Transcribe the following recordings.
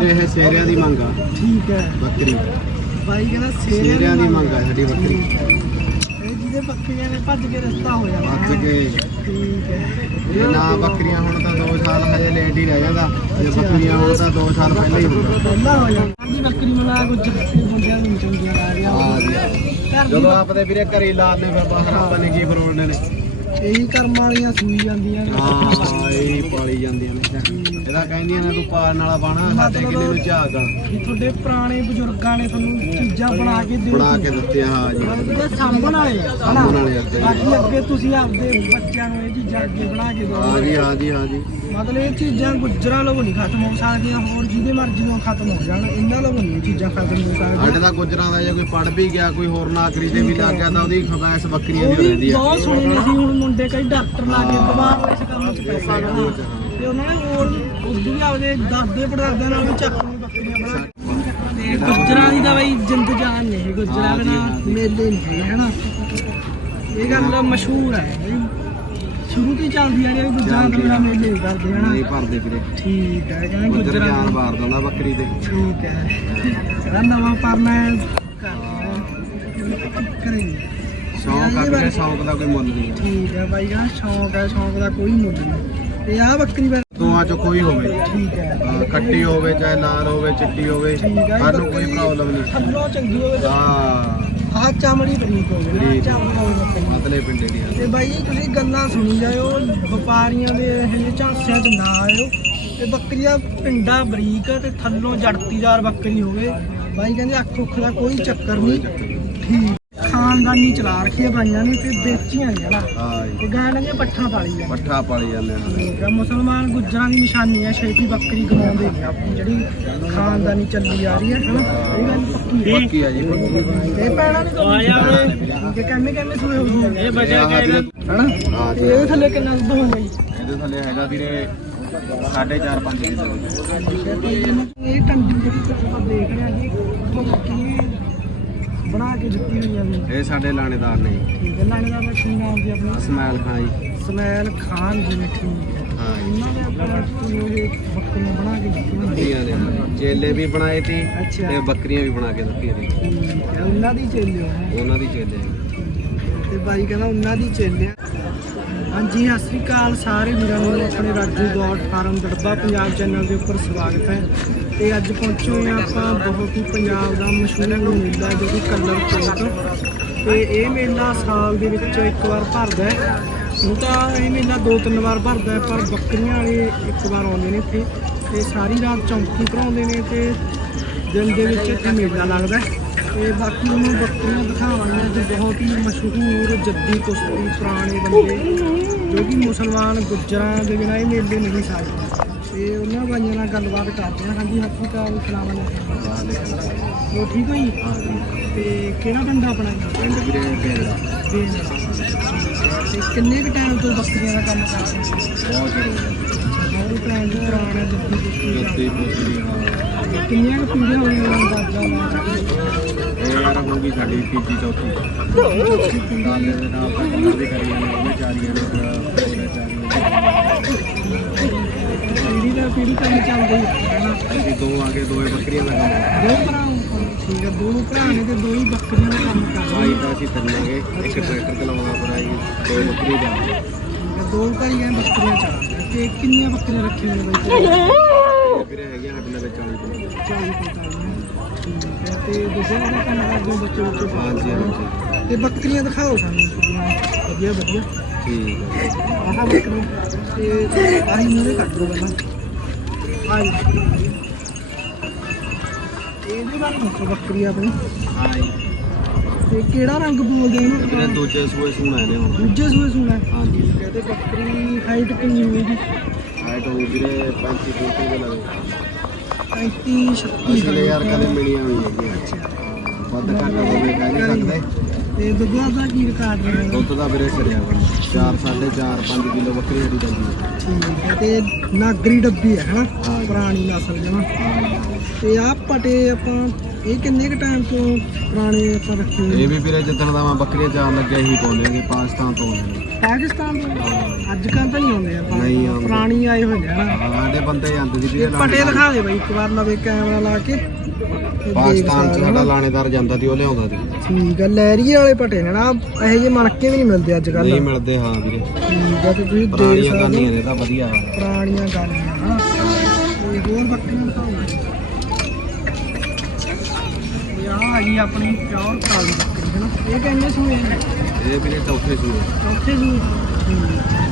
ਵੀਰੇ ਇਹ ਸ਼ੇਰਿਆਂ ਦੀ ਮੰਗ ਆ। ਠੀਕ ਹੈ। ਬੱਕਰੀ। ਬਾਈ ਕਹਿੰਦਾ ਸ਼ੇਰਿਆਂ ਦੀ ਮੰਗ ਆ। ਸਾਡੀ ਬੱਕਰੀ। ਇਹ ਜਿਹਦੇ ਬੱਕਰੀਆਂ ਨੇ ਭੱਜ ਕੇ ਰਸਤਾ ਹੋ ਜਾਣਾ। ਬੱਕ ਕੇ। ਠੀਕ ਹੈ। ਇਹ ਨਾ ਬੱਕਰੀਆਂ ਹੁਣ ਤਾਂ 2 ਸਾਲ ਹਜੇ ਲੇਟ ਹੀ ਰਹਿ ਜਾਂਦਾ। ਜੇ। ਬੱਕਰੀਆਂ ਹੁਣ ਤਾਂ 2 ਸਾਲ ਪਹਿਲਾਂ ਹੀ ਹੁੰਦਾ। ਪਹਿਲਾਂ ਹੋ ਜਾਣਾ ਸਾਡੀ ਬੱਕਰੀ ਗੁੱਜਰ ਦੇ ਬੰਦਿਆਂ ਨੂੰ ਚੰਗੀਆਂ ਲਾ ਰਿਹਾ ਜੀ। ਜਦੋਂ ਆਪਦੇ ਵੀਰੇ ਘਰੇ ਲਾਦਨੇ ਫਿਰ ਬਾਹਰ ਆਪਾਂ ਨੇ ਕੀ ਫਰੋੜਨੇ ਨੇ। ਇਹੀ ਕਰਮ ਵਾਲੀਆਂ ਸੂਈ ਜਾਂਦੀਆਂ ਨੇ। ਹਾਂ ਇਹ ਪਾਲੀ ਜਾਂਦੀਆਂ ਨੇ। ਇਹਦਾ ਕਹਿੰਦੀਆਂ ਨੇ ਤੂੰ ਪਾਲਣ ਵਾਲਾ ਬਾਣਾ ਸਾਡੇ ਕਿੰਨੇ ਨੂੰ ਝਾਕ ਆ। ਵੀ ਤੁਹਾਡੇ ਪੁਰਾਣੇ ਬਜ਼ੁਰਗਾਂ ਨੇ ਤੁਹਾਨੂੰ ਚੀਜ਼ਾਂ ਬਣਾ ਕੇ ਦੇ ਬਣਾ ਕੇ ਦਿੱਤੇ ਆ, ਹਾਂ ਜੀ। ਮਤਲਬ ਸਾਂਭਣ ਵਾਲੇ ਆ, ਹਨਾ? ਸਾਂਭਣ ਵਾਲੇ ਅੱਗੇ। ਬਾਕੀ ਅੱਗੇ ਤੁਸੀਂ ਆਪਦੇ ਬੱਚਿਆਂ ਨੂੰ ਇਹ ਚੀਜ਼ਾਂ ਅੱਗੇ ਬਣਾ ਕੇ ਦਿਓ। ਹਾਂ ਜੀ ਹਾਂ ਜੀ ਹਾਂ ਜੀ। ਮਤਲਬ ਇਹ ਚੀਜ਼ਾਂ ਗੁੱਜਰਾਂ ਲੋਕ ਨਹੀਂ ਖਤਮ ਹੋ ਸਕਦੀਆਂ ਹੋਰ ਜਿਹਦੇ ਮਰਜ਼ੀ ਨੂੰ ਖਤਮ ਹੋ ਜਾਣ ਇਹਨਾਂ ਲੋਕ ਨਹੀਂ ਇਹ ਚੀਜ਼ਾਂ ਖਤਮ ਹੋ ਸਾਡੇ ਸਕਦੀਆਂ ਤਾਂ ਗੁੱਜਰਾਂ ਦਾ ਜੇ ਕੋਈ ਪੜ ਵੀ ਗਿਆ ਕੋਈ ਹੋਰ ਨੌਕਰੀ ਤੇ ਵੀ ਲੱਗ ਗਿਆ ਤਾਂ ਉਹਦੀ ਖਬੈਸ ਬੱਕਰੀਆਂ ਉਹ ਦੀ ਵੀ ਆ। ਬਹੁਤ ਸੁਣੀ ਸੀ ਹੁਣ ਮੁੰਡੇ ਕਈ ਡਾਕਟਰ ਲਾ ਕੇ ਬਿਮਾਰ ਇਸ ਕੰਮ ਚ ਪੈਸਾ ਕਮਾਉਣਾ ਤੇ ਉਹਨਾਂ ਨੇ ਹੋਰ ਉਦੋਂ ਵੀ ਆਪਦੇ ਦਾਦੇ ਪੜਦਾਦਿਆਂ ਨਾਲ ਵੀ ਚੱਕਣੀ ਬੱਕਰੀਆਂ ਬਣਾ ਤੇ ਗੁੱਜਰਾਂ ਦੀ ਤਾਂ ਬਈ ਜਿੰਦ ਜਾਨ ਨੇ ਇਹ ਗੁੱਜਰਾਂ ਹਾਂ ਦੇ। ਮੇਲੇ ਨਹੀਂ ਹਨਾ? ਇਹ ਗੱਲ ਮਸ਼ਹੂਰ ਹੈ ਬਈ। ਸ਼ੁਰੂ ਤੋਂ ਹੀ ਚੱਲਦੀ ਆ ਰਹੀ ਹੈ ਵੀ ਗੁੱਜਰਾਂ ਤੋਂ ਬਿਨਾਂ ਮੇਲੇ ਨਹੀਂ ਕਰਦੇ ਹਨਾ? ਨਹੀਂ ਭਰਦੇ ਵੀਰੇ। ਠੀਕ ਹੈ ਕਹਿੰਦੇ ਗੁੱਜਰ ਗੁੱਜਰਾਂ ਜਾਨ ਦੀ- ਮਾਰ ਦਿੰਦਾ ਬੱਕਰੀ ਤੇ। ਠੀਕ ਹੈ। ਕਹਿੰਦਾ ਨਵਾਂ ਪਰਨਾ ਹੈ ਕਰੇ ਸ਼ੌਂਕ ਆ ਵੀਰੇ ਸ਼ੌਂਕ ਦਾ ਕੋਈ ਮੁੱਲ ਨਹੀਂ। ਠੀਕ ਹੈ ਬਾਈ ਆ ਸ਼ੌਂਕ ਹੈ ਸ਼ੌਂਕ ਦਾ ਕੋਈ ਮੁੱਲ ਨਹੀਂ। ਤੇ ਆ ਬੱਕਰੀ ਬਾਰੇ ਦੋਆਂ ਚ ਕੋਈ ਹੋਵੇ। ਠੀਕ ਹੈ। ਹਾਂ, ਖੱਟੀ ਹੋਵੇ ਚਾਹੇ ਲਾਲ ਹੋਵੇ ਚਿੱਟੀ ਹੋਵੇ ਠੀਕ ਹੈ ਸਾਨੂੰ ਕੋਈ ਪ੍ਰੋਬਲਮ ਨਹੀਂ। ਥੱਲੋਂ ਚੰਗੀ ਹੋਵੇ। ਹਾਂ। ਆਹ ਚਮੜੀ ਬਰੀਕ ਹੋਵੇ ਨਾ ਬਰੀਕ। ਚਮੜੀ ਹੋਵੇ ਬੱਕਰੀ। ਦੀ। ਮਤਲੇ ਪਿੰਡੇ ਦੀ ਤੇ ਬਾਈ ਤੁਸੀਂ ਗੱਲਾਂ ਸੁਣੀ ਜਾਇਓ ਵਪਾਰੀਆਂ ਦੇ ਇਹ ਜਿਹੇ ਝਾਂਸਿਆਂ 'ਚ ਨਾ ਆਇਓ। ਤੇ ਬੱਕਰੀਆਂ ਪਿੰਡਾ ਬਰੀਕ ਤੇ ਥੱਲੋਂ ਜੜਤੀਦਾਰ ਬੱਕਰੀ ਹੋਵੇ। ਬਾਈ ਕਹਿੰਦੇ ਅੱਖ ਉੱਖ ਦਾ ਕੋਈ ਚੱਕਰ ਨਹੀਂ। ਠੀਕ। ਖਾਨਦਾਨੀ ਚਲਾ ਰੱਖੀ ਹੈ ਬਾਈਆਂ ਨੇ ਤੇ ਵੇਚੀਆਂ ਨੇ ਹਨਾ। ਹਾਂ ਜੀ। ਤੇ ਗਾਂ ਦੀਆਂ ਪੱਠਾਂ ਪਾਲੀ ਆ ਪੱਠਾ ਪਾਲੀ ਜਾਂਦੇ ਹਾਂ ਠੀਕ ਆ ਮੁਸਲਮਾਨ ਗੁੱਜਰਾਂ ਦੀ ਨਿਸ਼ਾਨੀ ਹੈ ਛੇਤੀ ਬੱਕਰੀ ਗਵਾਉਂਦੇ ਨੇ ਆਪਣੀ ਜਿਹੜੀ ਖਾਨਦਾਨੀ ਚੱਲੀ ਆ ਰਹੀ ਹੈ ਹਨਾ। ਇਹ ਗੱਲ ਪੱਕੀ ਹੈ ਪੱਕੀ ਆ ਜੀ। ਇਹ ਪੈਣਾ ਨਹੀਂ ਆਇਆ ਕਿ ਕੰਮੇ ਕੰਮੇ ਸੂਏ ਹੋ ਇਹ ਇਹ ਆਹ ਵੀਰੇ- ਹਨਾ? ਹਾਂ ਤੇ ਜੀ ਇਹਦੇ ਥੱਲੇ ਕਿੰਨਾ ਦੁੱਧ ਹੋਊਗਾ ਜੀ? ਇਹਦੇ ਥੱਲੇ ਹੈਗਾ ਵੀਰੇ 4.5 5 ਕਿਲੋ ਇਹ ਟੰਡੀ ਜਿਹੜੀ ਆਪਾਂ ਦੇਖ ਰਹੇ ਹਾਂ ਜੀ। ਬੱਕਰੀ ਬਣਾ ਕੇ ਦਿੱਤੀ ਹੋਈ ਆ ਵੀ? ਇਹ ਸਾਡੇ ਲਾਣੇਦਾਰ ਨੇ ਜੀ। ਠੀਕ ਹੈ ਲਾਣੇ ਦਾ ਕੀ ਨਾਮ ਜੀ ਆਪਣਾ? ਇਸਮਾਇਲ ਖਾਨ ਜੀ। ਸਮੈਲ ਖਾਨ ਜੀ ਨੇ ਠੀਕ ਹੈ ਹਾਂ ਜੀ। ਇਹਨਾਂ ਨੇ ਆਪਣਾ ਇਹ ਬੱਕਰੀਆਂ ਬਣਾ ਕੇ ਦਿੱਤੀਆਂ ਹੋਈਆਂ। ਬੱਕਰੀਆਂ ਦੇ ਚੇਲੇ ਵੀ ਬਣਾਏ ਤੀ ਅੱਛਾ। ਤੇ ਬੱਕਰੀਆਂ ਵੀ ਬਣਾ ਕੇ ਦਿੱਤੀਆਂ ਨੇ। ਠੀਕ ਹੈ ਉਹਨਾਂ ਦੀ ਚੇਲਿਓ ਹੈ ਉਹਨਾਂ ਦੀ ਚੇਲੇ ਤੇ ਬਾਈ ਕਹਿੰਦਾ ਉਹਨਾਂ ਦੀ ਚੇਲਿਆ ਹਾਂਜੀ, ਸਤਿ ਸ੍ਰੀ ਅਕਾਲ ਸਾਰੇ। ਵੀਰਾਂ ਨੂੰ ਆਪਣੇ ਰਾਜੂ ਗੋਡ ਫਾਰਮ ਦੜਬਾ ਪੰਜਾਬ ਚੈਨਲ ਦੇ ਉੱਪਰ ਸਵਾਗਤ ਹੈ। ਤੇ ਅੱਜ ਪਹੁੰਚੇ ਹੋਏ ਹਾਂ ਆਪਾਂ ਬਹੁਤ ਹੀ ਪੰਜਾਬ ਦਾ ਮਸ਼ਹੂਰ ਮੇਲਾ, ਜੋ ਕਿ ਕਲਰ ਚੌਕ ਤੇ ਇਹ ਮੇਲਾ ਸਾਲ ਦੇ ਵਿੱਚ ਇੱਕ ਵਾਰ ਭਰਦਾ ਹੈ। ਹੁਣ ਤਾਂ ਇਹ ਮੇਲਾ ਦੋ ਤਿੰਨ ਵਾਰ ਭਰਦਾ ਹੈ, ਪਰ ਬੱਕਰੀਆਂ ਵਾਲੇ ਇੱਕ ਵਾਰ ਆਉਂਦੇ ਨੇ ਇੱਥੇ। ਤੇ ਸਾਰੀ ਰਾਤ ਚੌਂਕੀ ਭਰਾਉਂਦੇ ਨੇ ਤੇ ਦਿਨ ਦੇ ਵਿੱਚ ਇੱਥੇ ਮੇਲਾ ਲੱਗਦਾ ਹੈ। ਤੇ ਬਾਕੀ ਉਹਨੂੰ ਬੱਕਰੀਆਂ ਦਿਖਾਵਾਂਗੇ ਤੇ ਬਹੁਤ ਹੀ ਮਸ਼ਹੂਰ ਜੱਦੀ ਕੁਸ਼ਤੀ ਪੁਰਾਣੇ ਬੰਦੇ ਜੋ ਕਿ ਮੁਸਲਮਾਨ ਗੁੱਜਰਾਂ ਦੇ ਬਿਨਾਂ ਇਹ ਮੇਲੇ ਨਹੀਂ ਸਕਦੇ ਤੇ ਉਹਨਾਂ ਬਾਈਆਂ ਨਾਲ ਗੱਲਬਾਤ ਕਰਦੇ ਹਾਂ ਹਾਂਜੀ ਸਤਿ ਸ਼੍ਰੀ ਅਕਾਲ ਸਲਾਮ ਅਲੈਕੁਮ। ਉਹ ਠੀਕ ਹੋ ਜੀ? ਤੇ ਕਿਹੜਾ ਪਿੰਡ ਆ ਆਪਣਾ ਜੀ? ਪਿੰਡ ਵੀਰੇ ਬੇਲਾ। ਤੇ ਕਿੰਨੇ ਕੁ ਟਾਈਮ ਤੋਂ ਬੱਕਰੀਆਂ ਦਾ ਕੰਮ ਕਰਦੇ ਹੋ? ਬਹੁਤ ਜ਼ਰੂਰੀ ਬਹੁਤ ਟਾਈਮ ਤੋਂ ਪੁਰਾਣਾ ਜੱਦੀ ਕੁਸ਼ਤੀ ਦਾ। ਹਾਂ। ਕਿੰਨੀਆਂ ਕੁ ਪੀੜ੍ਹੀਆਂ ਹੋਈਆਂ ਨੇ ਅੰਦਾਜ਼ਾ ਲਾ ਗਈ ਸਾਡੀ ਤੀਜੀ ਚੌਥੀ। ਨਾਲੇ ਦੇ ਨਾਲ ਆਪਾਂ ਕਲਰ ਵੀ ਕਰੀਆਂ ਨੇ ਉਹਨੇ ਚਾਰੀਆਂ ਨੇ ਫਿਰ ਉਹਨੇ ਚਾਰੀਆਂ ਪੀੜੀ ਦਾ ਪੀੜੀ ਕੰਮ ਚੱਲਦੀ ਹੈ ਨਾ ਨੇ। ਅਸੀਂ ਦੋ ਆ ਕੇ ਦੋਏ ਬੱਕਰੀਆਂ ਦਾ ਕੰਮ ਦੋ ਭਰਾ ਠੀਕ ਹੈ ਦੋ ਭਰਾ ਨੇ ਤੇ ਦੋ ਹੀ ਬੱਕਰੀਆਂ ਦਾ ਕੰਮ ਕਰਦੇ ਭਾਈ ਤਾਂ ਅਸੀਂ ਤਿੰਨਾਂਗੇ ਇੱਕ ਟਰੈਕਟਰ ਚਲਾਉਣਾ ਪੜਾ ਜੀ ਦੋ ਬੱਕਰੀ ਦਾ ਠੀਕ ਹੈ ਦੋ ਘਰੀਆਂ ਬੱਕਰੀਆਂ ਚਲਾਉਂਦੇ ਤੇ ਕਿੰਨੀਆਂ ਬੱਕਰੀਆਂ ਰੱਖੀਆਂ ਨੇ ਬਾਈ ਵੀਰੇ ਹੈਗੇ ਸਾਡੇ ਨਾਲ 40 ਕਿਲੋ 40 45 ਠੀਕ ਹੈ ਤੇ ਦੂਜੇ ਦਾ ਕੰਮ ਕਰਦੇ ਹੋ ਬੱਚੇ ਬੱਚੇ ਹਾਂਜੀ ਹਾਂਜੀ। ਤੇ ਬੱਕਰੀਆਂ ਦਿਖਾਓ ਸਾਨੂੰ। ਵਧੀਆ ਵਧੀਆ। ਠੀਕ ਹੈ ਆਹ ਬੱਕਰੀ। ਤੇ ਆਹੀ ਮੂਰੇ ਕੱਟ ਦੋ ਪਹਿਲਾਂ। ਆਹੀ ਇਹਦੇ ਬਾਰੇ ਦੱਸੋ ਬੱਕਰੀ ਆਪਣੀ। ਹਾਂ ਜੀ। ਤੇ ਕਿਹੜਾ ਰੰਗ ਬੋਲਦੇ ਵੀਰੇ ਇਹਨੂੰ ਦੂਜੇ ਸੂਏ ਸੂਣਾ ਨੇ ਹੁਣ। ਦੂਜੇ ਸੂਏ ਸੂਣਾ। ਹਾਂਜੀ ਠੀਕ ਹੈ ਤੇ ਬੱਕਰੀ ਹਾਈਟ ਕਿੰਨੀ ਹੋਏਗੀ? ਹਾਈਟ ਹੋ ਵੀਰੇ 35 ਫੁੱਟ ਦੇ ਲਗੇ 35 36 ਅਸੀਂ ਤਾਂ ਯਾਰ ਕਦੇ ਮਿਲੀਆਂ ਹੋਈ ਹੈਗੀ ਅੱਛਾ। ਵੱਧ ਘੱਟ ਹੋਵੇ ਕਹਿ ਨਹੀਂ ਸਕਦੇ। ਤੇ ਦੁੱਧਾ ਦਾ ਕੀ ਰਿਕਾਰਡ ਰਹੇਗਾ ਦੁੱਧ ਦਾ ਵੀਰੇ ਸਰਿਆ ਵਾ। 4 4.5 5 ਕਿਲੋ ਬੱਕਰੀ ਹੱਡੀ ਜਾਂਦੀ ਹੈ। ਠੀਕ ਹੈ ਤੇ ਨਾਗਰੀ ਡੱਬੀ ਹੈ ਹਨਾ। ਪੁਰਾਣੀ ਨਸਲ ਜਮਾ ਤੇ ਆਹ ਪਟੇ ਆਪਾਂ ਇਹ ਕਿੰਨੇ ਕ ਟਾਈਮ ਤੋਂ ਪੁਰਾਣੇ ਆਪਾਂ ਰੱਖੇ ਹੋਏ ਇਹ ਵੀ ਵੀਰੇ ਜਿੱਦਣ ਦਾ ਮੈਂ ਬੱਕਰੀਆਂ ਚਾਰਨ ਲੱਗਿਆ ਹੀ ਪਾਉਂਦੇ ਪਾਕਿਸਤਾਨ ਤੋਂ ਆਉਂਦੇ ਨੇ। ਪਾਕਿਸਤਾਨ ਤੋਂ। ਅੱਜ ਕੱਲ੍ਹ ਤਾਂ ਨਹੀਂ ਆਉਂਦੇ ਆਪਾਂ ਨਹੀਂ ਆਉਂਦੇ। ਪੁਰਾਣੀ ਆਏ ਹੋਏ ਨੇ ਹਨਾ। ਹਾਂ, ਸਾਡੇ ਬੰਦੇ ਜਾਂਦੇ ਸੀ ਵੀਰੇ ਪਟੇ। ਦਿਖਾ ਦੇ ਬਾਈ ਇੱਕ ਵਾਰ ਲਵੇ ਕੈਮਰਾ ਲਾ ਕੇ ਤੇ ਦੇਖ ਪਾਕਿਸਤਾਨ ਚ ਸਕਦੇ ਸਾਡਾ। ਲਾਣੇਦਾਰ ਜਾਂਦਾ ਸੀ ਉਹ ਲਿਆਉਂਦਾ ਸੀ। ਠੀਕ ਹੈ ਲਹਿਰੀਏ ਵਾਲੇ ਪਟੇ ਨੇ ਨਾ ਇਹੋ ਜਿਹੇ ਮਣਕੇ ਵੀ ਨਹੀਂ ਮਿਲਦੇ ਅੱਜ ਕੱਲ੍ਹ। ਨਹੀਂ ਮਿਲਦੇ ਹਾਂ ਵੀਰੇ। ਠੀਕ ਹੈ ਤੇ ਤੁਸੀਂ ਦੇਖ ਪੁਰਾਣੀਆਂ ਸਕਦੇ ਗਾਨੀਆਂ ਹੋ ਨੇ ਤਾਂ ਵਧੀਆ। ਹੈ ਪੁਰਾਣੀਆਂ ਗਾਲੀਆਂ ਹਨਾ। ਤੇ ਹੋਰ ਬੱਕਰੀਆਂ ਦਿਖਾਓ। ਆਹ ਆ ਆਪਣੀ ਪਿਓਰ ਕਾਲੀ ਬੱਕਰੀ ਹੈ ਨਾ? ਇਹ ਕਹਿੰਦੇ ਸੂਏ ਨੇ ਇਹ ਵੀਰੇ ਚੌਥੇ ਸੂਏ ਚੌਥੇ ਸੂਏ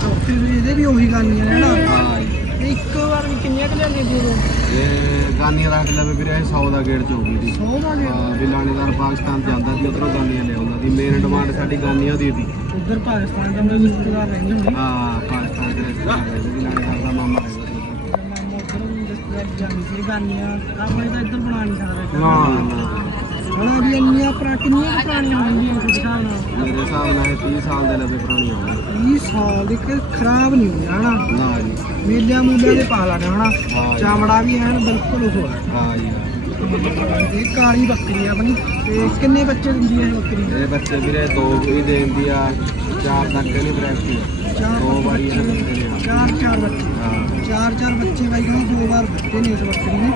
ਚੌਥੇ ਸੂਏ ਇਹਦੇ ਵੀ ਉਹੀ ਗਾਲੀਆਂ ਨੇ ਹਨਾ ਹਾਂ। ਇੱਕ ਵਾਰ ਵੀ ਕਿੰਨੀਆਂ ਕੁ ਲਿਆਂਦੀਆਂ ਸੀ ਉਦੋਂ ਇਹ ਗਾਨੀਆਂ ਦਾ ਲਵੇ ਵੀਰੇ 100 ਦਾ ਗੇੜ ਚ ਹੋ ਗਈ ਸੀ। 100 ਦਾ ਗਿਆ ਹਾਂ, ਵੀ ਲਾਣੇਦਾਰ ਪਾਕਿਸਤਾਨ ਜਾਂਦਾ ਸੀ ਉਧਰੋਂ ਗਾਨੀਆਂ ਲਿਆਉਂਦਾ ਸੀ। ਮੇਨ ਡਿਮਾਂਡ ਸਾਡੀ ਗਾਨੀਆਂ ਦੀ ਸੀ। ਉਧਰ ਪਾਕਿਸਤਾਨ ਦਾ ਮੇਰੇ ਰਿਸ਼ਤੇਦਾਰ ਰਹਿੰਦੇ ਹੋਣੇ? ਹਾਂ ਪਾਕਿਸਤਾਨ ਦੇ ਰਿਸ਼ਤੇਦਾਰ ਰਹਿੰਦੇ ਲਾਣੇਦਾਰ ਦਾ ਮਾਮਾ ਮਾਮਾ ਉਧਰ ਵੀ ਰਿਸ਼ਤੇਦਾਰ ਜਾਂਦੇ ਸੀ ਗਾਲੀਆਂ ਆਪਣੇ ਤਾਂ ਇੱਧਰ ਬਣਾ ਨਹੀਂ ਸਕਦਾ। ਨਾ ਨਾ। ਹਣਾ ਵੀ ਇੰਨੀਆਂ ਪੁਰਾ ਕਿੰਨੀਆਂ ਕੁ ਪੁਰਾਣੀਆਂ ਹੋਣਗੀਆਂ ਇਸ ਹਿਸਾਬ ਨਾਲ ਮੇਰੇ ਹਿਸਾਬ ਨਾਲ ਇਹ 30 ਸਾਲ ਦੇ ਲਵੇ ਪੁਰਾਣੀ ਹੋਣੀ 20 ਸਾਲ ਦੀ ਕਿ ਖਰਾਬ ਨਹੀਂ ਹੋਈਆਂ ਹਨਾ? ਨਾ ਜੀ। ਮੇਲਿਆਂ ਮੂਲਿਆਂ ਦੇ ਪਾ ਲਾਣਾ ਹਨਾ? ਹਾਂ। ਚਮੜਾ ਵੀ ਐਨ ਬਿਲਕੁਲ ਉਹ ਹੈ ਜੀ। ਇਹ ਕਾਲੀ ਬੱਕਰੀ ਆ ਆਪਣੀ ਤੇ ਕਿੰਨੇ ਬੱਚੇ ਦਿੰਦੀ ਹੈ ਇਹ ਬੱਕਰੀ? ਇਹ ਬੱਚੇ ਵੀਰੇ ਦੋ ਵੀ ਦੇਂਦੀ ਆ ਚਾਰ ਤੱਕ ਨਹੀਂ ਬਰੈਕੀ ਚਾਰ ਦੋ ਵਾਰੀ ਇਹ ਬੱਚੇ ਨੇ ਚਾਰ ਚਾਰ ਬੱਚੇ। ਹਾਂ। ਚਾਰ ਚਾਰ ਬੱਚੇ ਬਾਈ ਕਹਿੰਦੇ ਦੋ ਵਾਰ ਦਿੱਤੇ ਨੇ ਇਸ ਬੱਕਰੀ ਨੇ।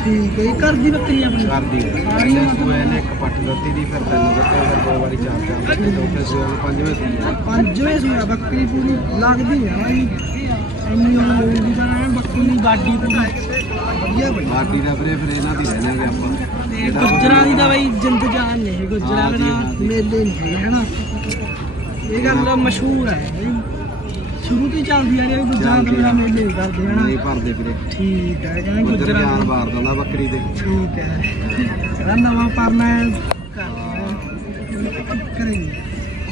ਠੀਕ ਹੈ ਇਹ ਘਰ ਦੀ ਬੱਕਰੀ ਆ ਆਪਣੀ? ਕਰਦੀ ਪਹਿਲੇ ਸੂਏ ਨੇ ਇੱਕ ਪੱਟ ਦਿੱਤੀ ਦੀ ਫਿਰ ਤਿੰਨ ਦਿੱਤੇ ਫਿਰ ਦੋ ਵਾਰੀ ਚਾਰ ਚਾਰ ਦਿੱਤੇ ਚੌਥੇ ਸੂਏ ਨੂੰ ਪੰਜਵੇਂ ਸੂਏ ਪੰਜਵੇਂ ਸੂਆ ਬੱਕਰੀ ਪੂਰੀ ਲੱਗਦੀ ਆ ਬਾਈ। ਇੰਨੀ ਉਹ ਹੋਊਗੀ ਤਾਂ ਐਨ ਬੱਕਰੀ ਦੀ ਬਾਡੀ ਪੂਰੀ। ਵਧੀਆ ਬਈ। ਬਾਕੀ ਦਾ ਵੀਰੇ ਫਿਰ ਇਹਨਾਂ ਦੀ ਰਹਿਣਾਂਗੇ ਆਪਾਂ। ਤੇ ਗੁੱਜਰਾਂ ਦੀ ਤਾਂ ਬਾਈ ਜਿੰਦ ਜਾਨ ਨੇ ਇਹ ਗੁੱਜਰਾਂ ਹਾਂ ਦੇ। ਜੀ, ਹਾਂ ਜੀ। ਮੇਲੇ ਨਹੀਂ ਹੈਗੇ ਹਨਾ? ਇਹ ਗੱਲ ਮਸ਼ਹੂਰ ਹੈ ਬਈ। ਸ਼ੁਰੂ ਤੋਂ ਹੀ ਚੱਲਦੀ ਆ ਰਹੀ ਹੈ ਗੁੱਜਰਾਂ ਦੇ ਨਾਲ ਮੇਲੇ ਕਰਦੇ ਹਨਾ ਨਹੀਂ ਭਰਦੇ ਵੀਰੇ ਠੀਕ ਹੈ ਕਹਿੰਦੇ ਗੁੱਜਰ ਗੁੱਜਰਾਂ ਜਾਨ ਦੀ- ਮਾਰ ਬੱਕਰੀ ਦੇ ਠੀਕ ਹੈ ਇਹਦਾ ਨਵਾਂ ਪਰਨਾ ਕਰੇ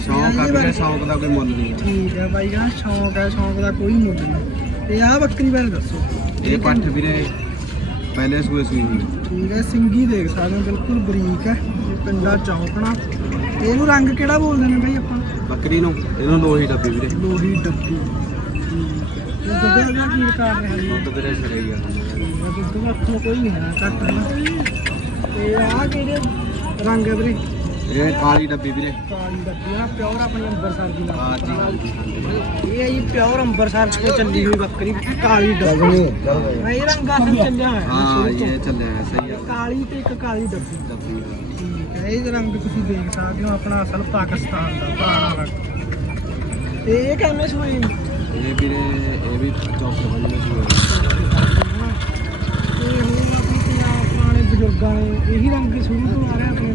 ਸ਼ੌਂਕ ਆ ਵੀਰੇ। ਸ਼ੌਂਕ ਦਾ ਕੋਈ ਮੁੱਲ ਨਹੀਂ ਠੀਕ ਹੈ ਬਾਈ ਕਹਿੰਦਾ ਸ਼ੌਂਕ ਹੈ ਸ਼ੌਂਕ ਦਾ ਕੋਈ ਮੁੱਲ ਨਹੀਂ। ਤੇ ਆਹ ਬੱਕਰੀ ਬਾਰੇ ਦੱਸੋ। ਇਹ ਪੱਠ ਵੀਰੇ ਪਹਿਲੇ ਸੂਏ ਹੋਈ। ਠੀਕ ਹੈ ਸਿੰਗੀ ਦੇਖ ਸਕਦੇ ਹੋ ਬਿਲਕੁਲ ਬਰੀਕ ਹੈ। ਇਹ ਪਿੰਡਾ ਚੌਂਕਣਾ। ਇਹਨੂੰ ਰੰਗ ਕਿਹੜਾ ਬੋਲਦੇ ਨੇ ਬਾਈ ਆਪਾਂ? ਬੱਕਰੀ ਨੂੰ ਇਹਨੂੰ ਲੋਹੀ ਡੱਬੀ ਵੀਰੇ। ਲੋਹੀ ਡੱਬੀ। ਠੀਕ ਹੈ ਦੁੱਧ ਦਾ ਕੀ ਰਿਕਾਰਡ ਰਿਹਾ ਜੀ ਦੁੱਧ ਵੀਰੇ ਸਿਰੇ ਹੀ ਆ। ਹੈ, ਦੁੱਧ ਦਾ ਕੋਈ ਨਹੀਂ ਹੈ ਘੱਟ ਹੈ ਤੇ ਆਹ ਕਿਹੜੇ ਰੰਗ ਹੈ ਵੀਰੇ? ਇਹ ਕਾਲੀ ਡੱਬੀ ਵੀਰੇ। ਕਾਲੀ ਡੱਬੀ ਆ ਪਿਓਰ ਆਪਣੀ ਅੰਬਰਸਰ ਦੀ ਹਾਂ ਜੀ ਹਾਂ ਇਹ ਹੈ ਜੀ ਪਿਓਰ ਅੰਬਰਸਰ ਤੋਂ ਚੱਲੀ ਹੋਈ ਬੱਕਰੀ ਕਾਲੀ ਡੱਬੀ। ਇਹ ਰੰਗ ਅਸਲ ਚੱਲਿਆ ਹੋਇਆ ਨਾ ਹਾਂ। ਇਹ ਚੱਲਿਆ ਹੈ, ਸਹੀ ਆ। ਕਾਲੀ ਤੇ ਇੱਕ ਕਾਲੀ ਡੱਬੀ। ਡੱਬੀ ਦਾ। ਹੈ। ਇਹ ਰੰਗ ਤੁਸੀਂ ਦੇਖ ਸਕਦੇ ਹੋ ਆਪਣਾ ਅਸਲ ਪਾਕਿਸਤਾਨ ਦਾ ਪੁਰਾਣਾ ਰੰਗ। ਤੇ ਇਹ ਕਿਵੇਂ ਸੂਈ ਇਹ ਵੀਰੇ ਇਹ ਵੀ ਚੌਥੇ ਪੰਜਵੇਂ ਸੂਏ ਤੇ ਹੁਣ ਆਪਣੇ ਪੰਜਾਬ ਪੁਰਾਣੇ ਬਜ਼ੁਰਗਾਂ ਨੇ ਇਹੀ ਰੰਗ ਸ਼ੁਰੂ ਤੋਂ ਆ ਰਿਹਾ ਆਪਣੇ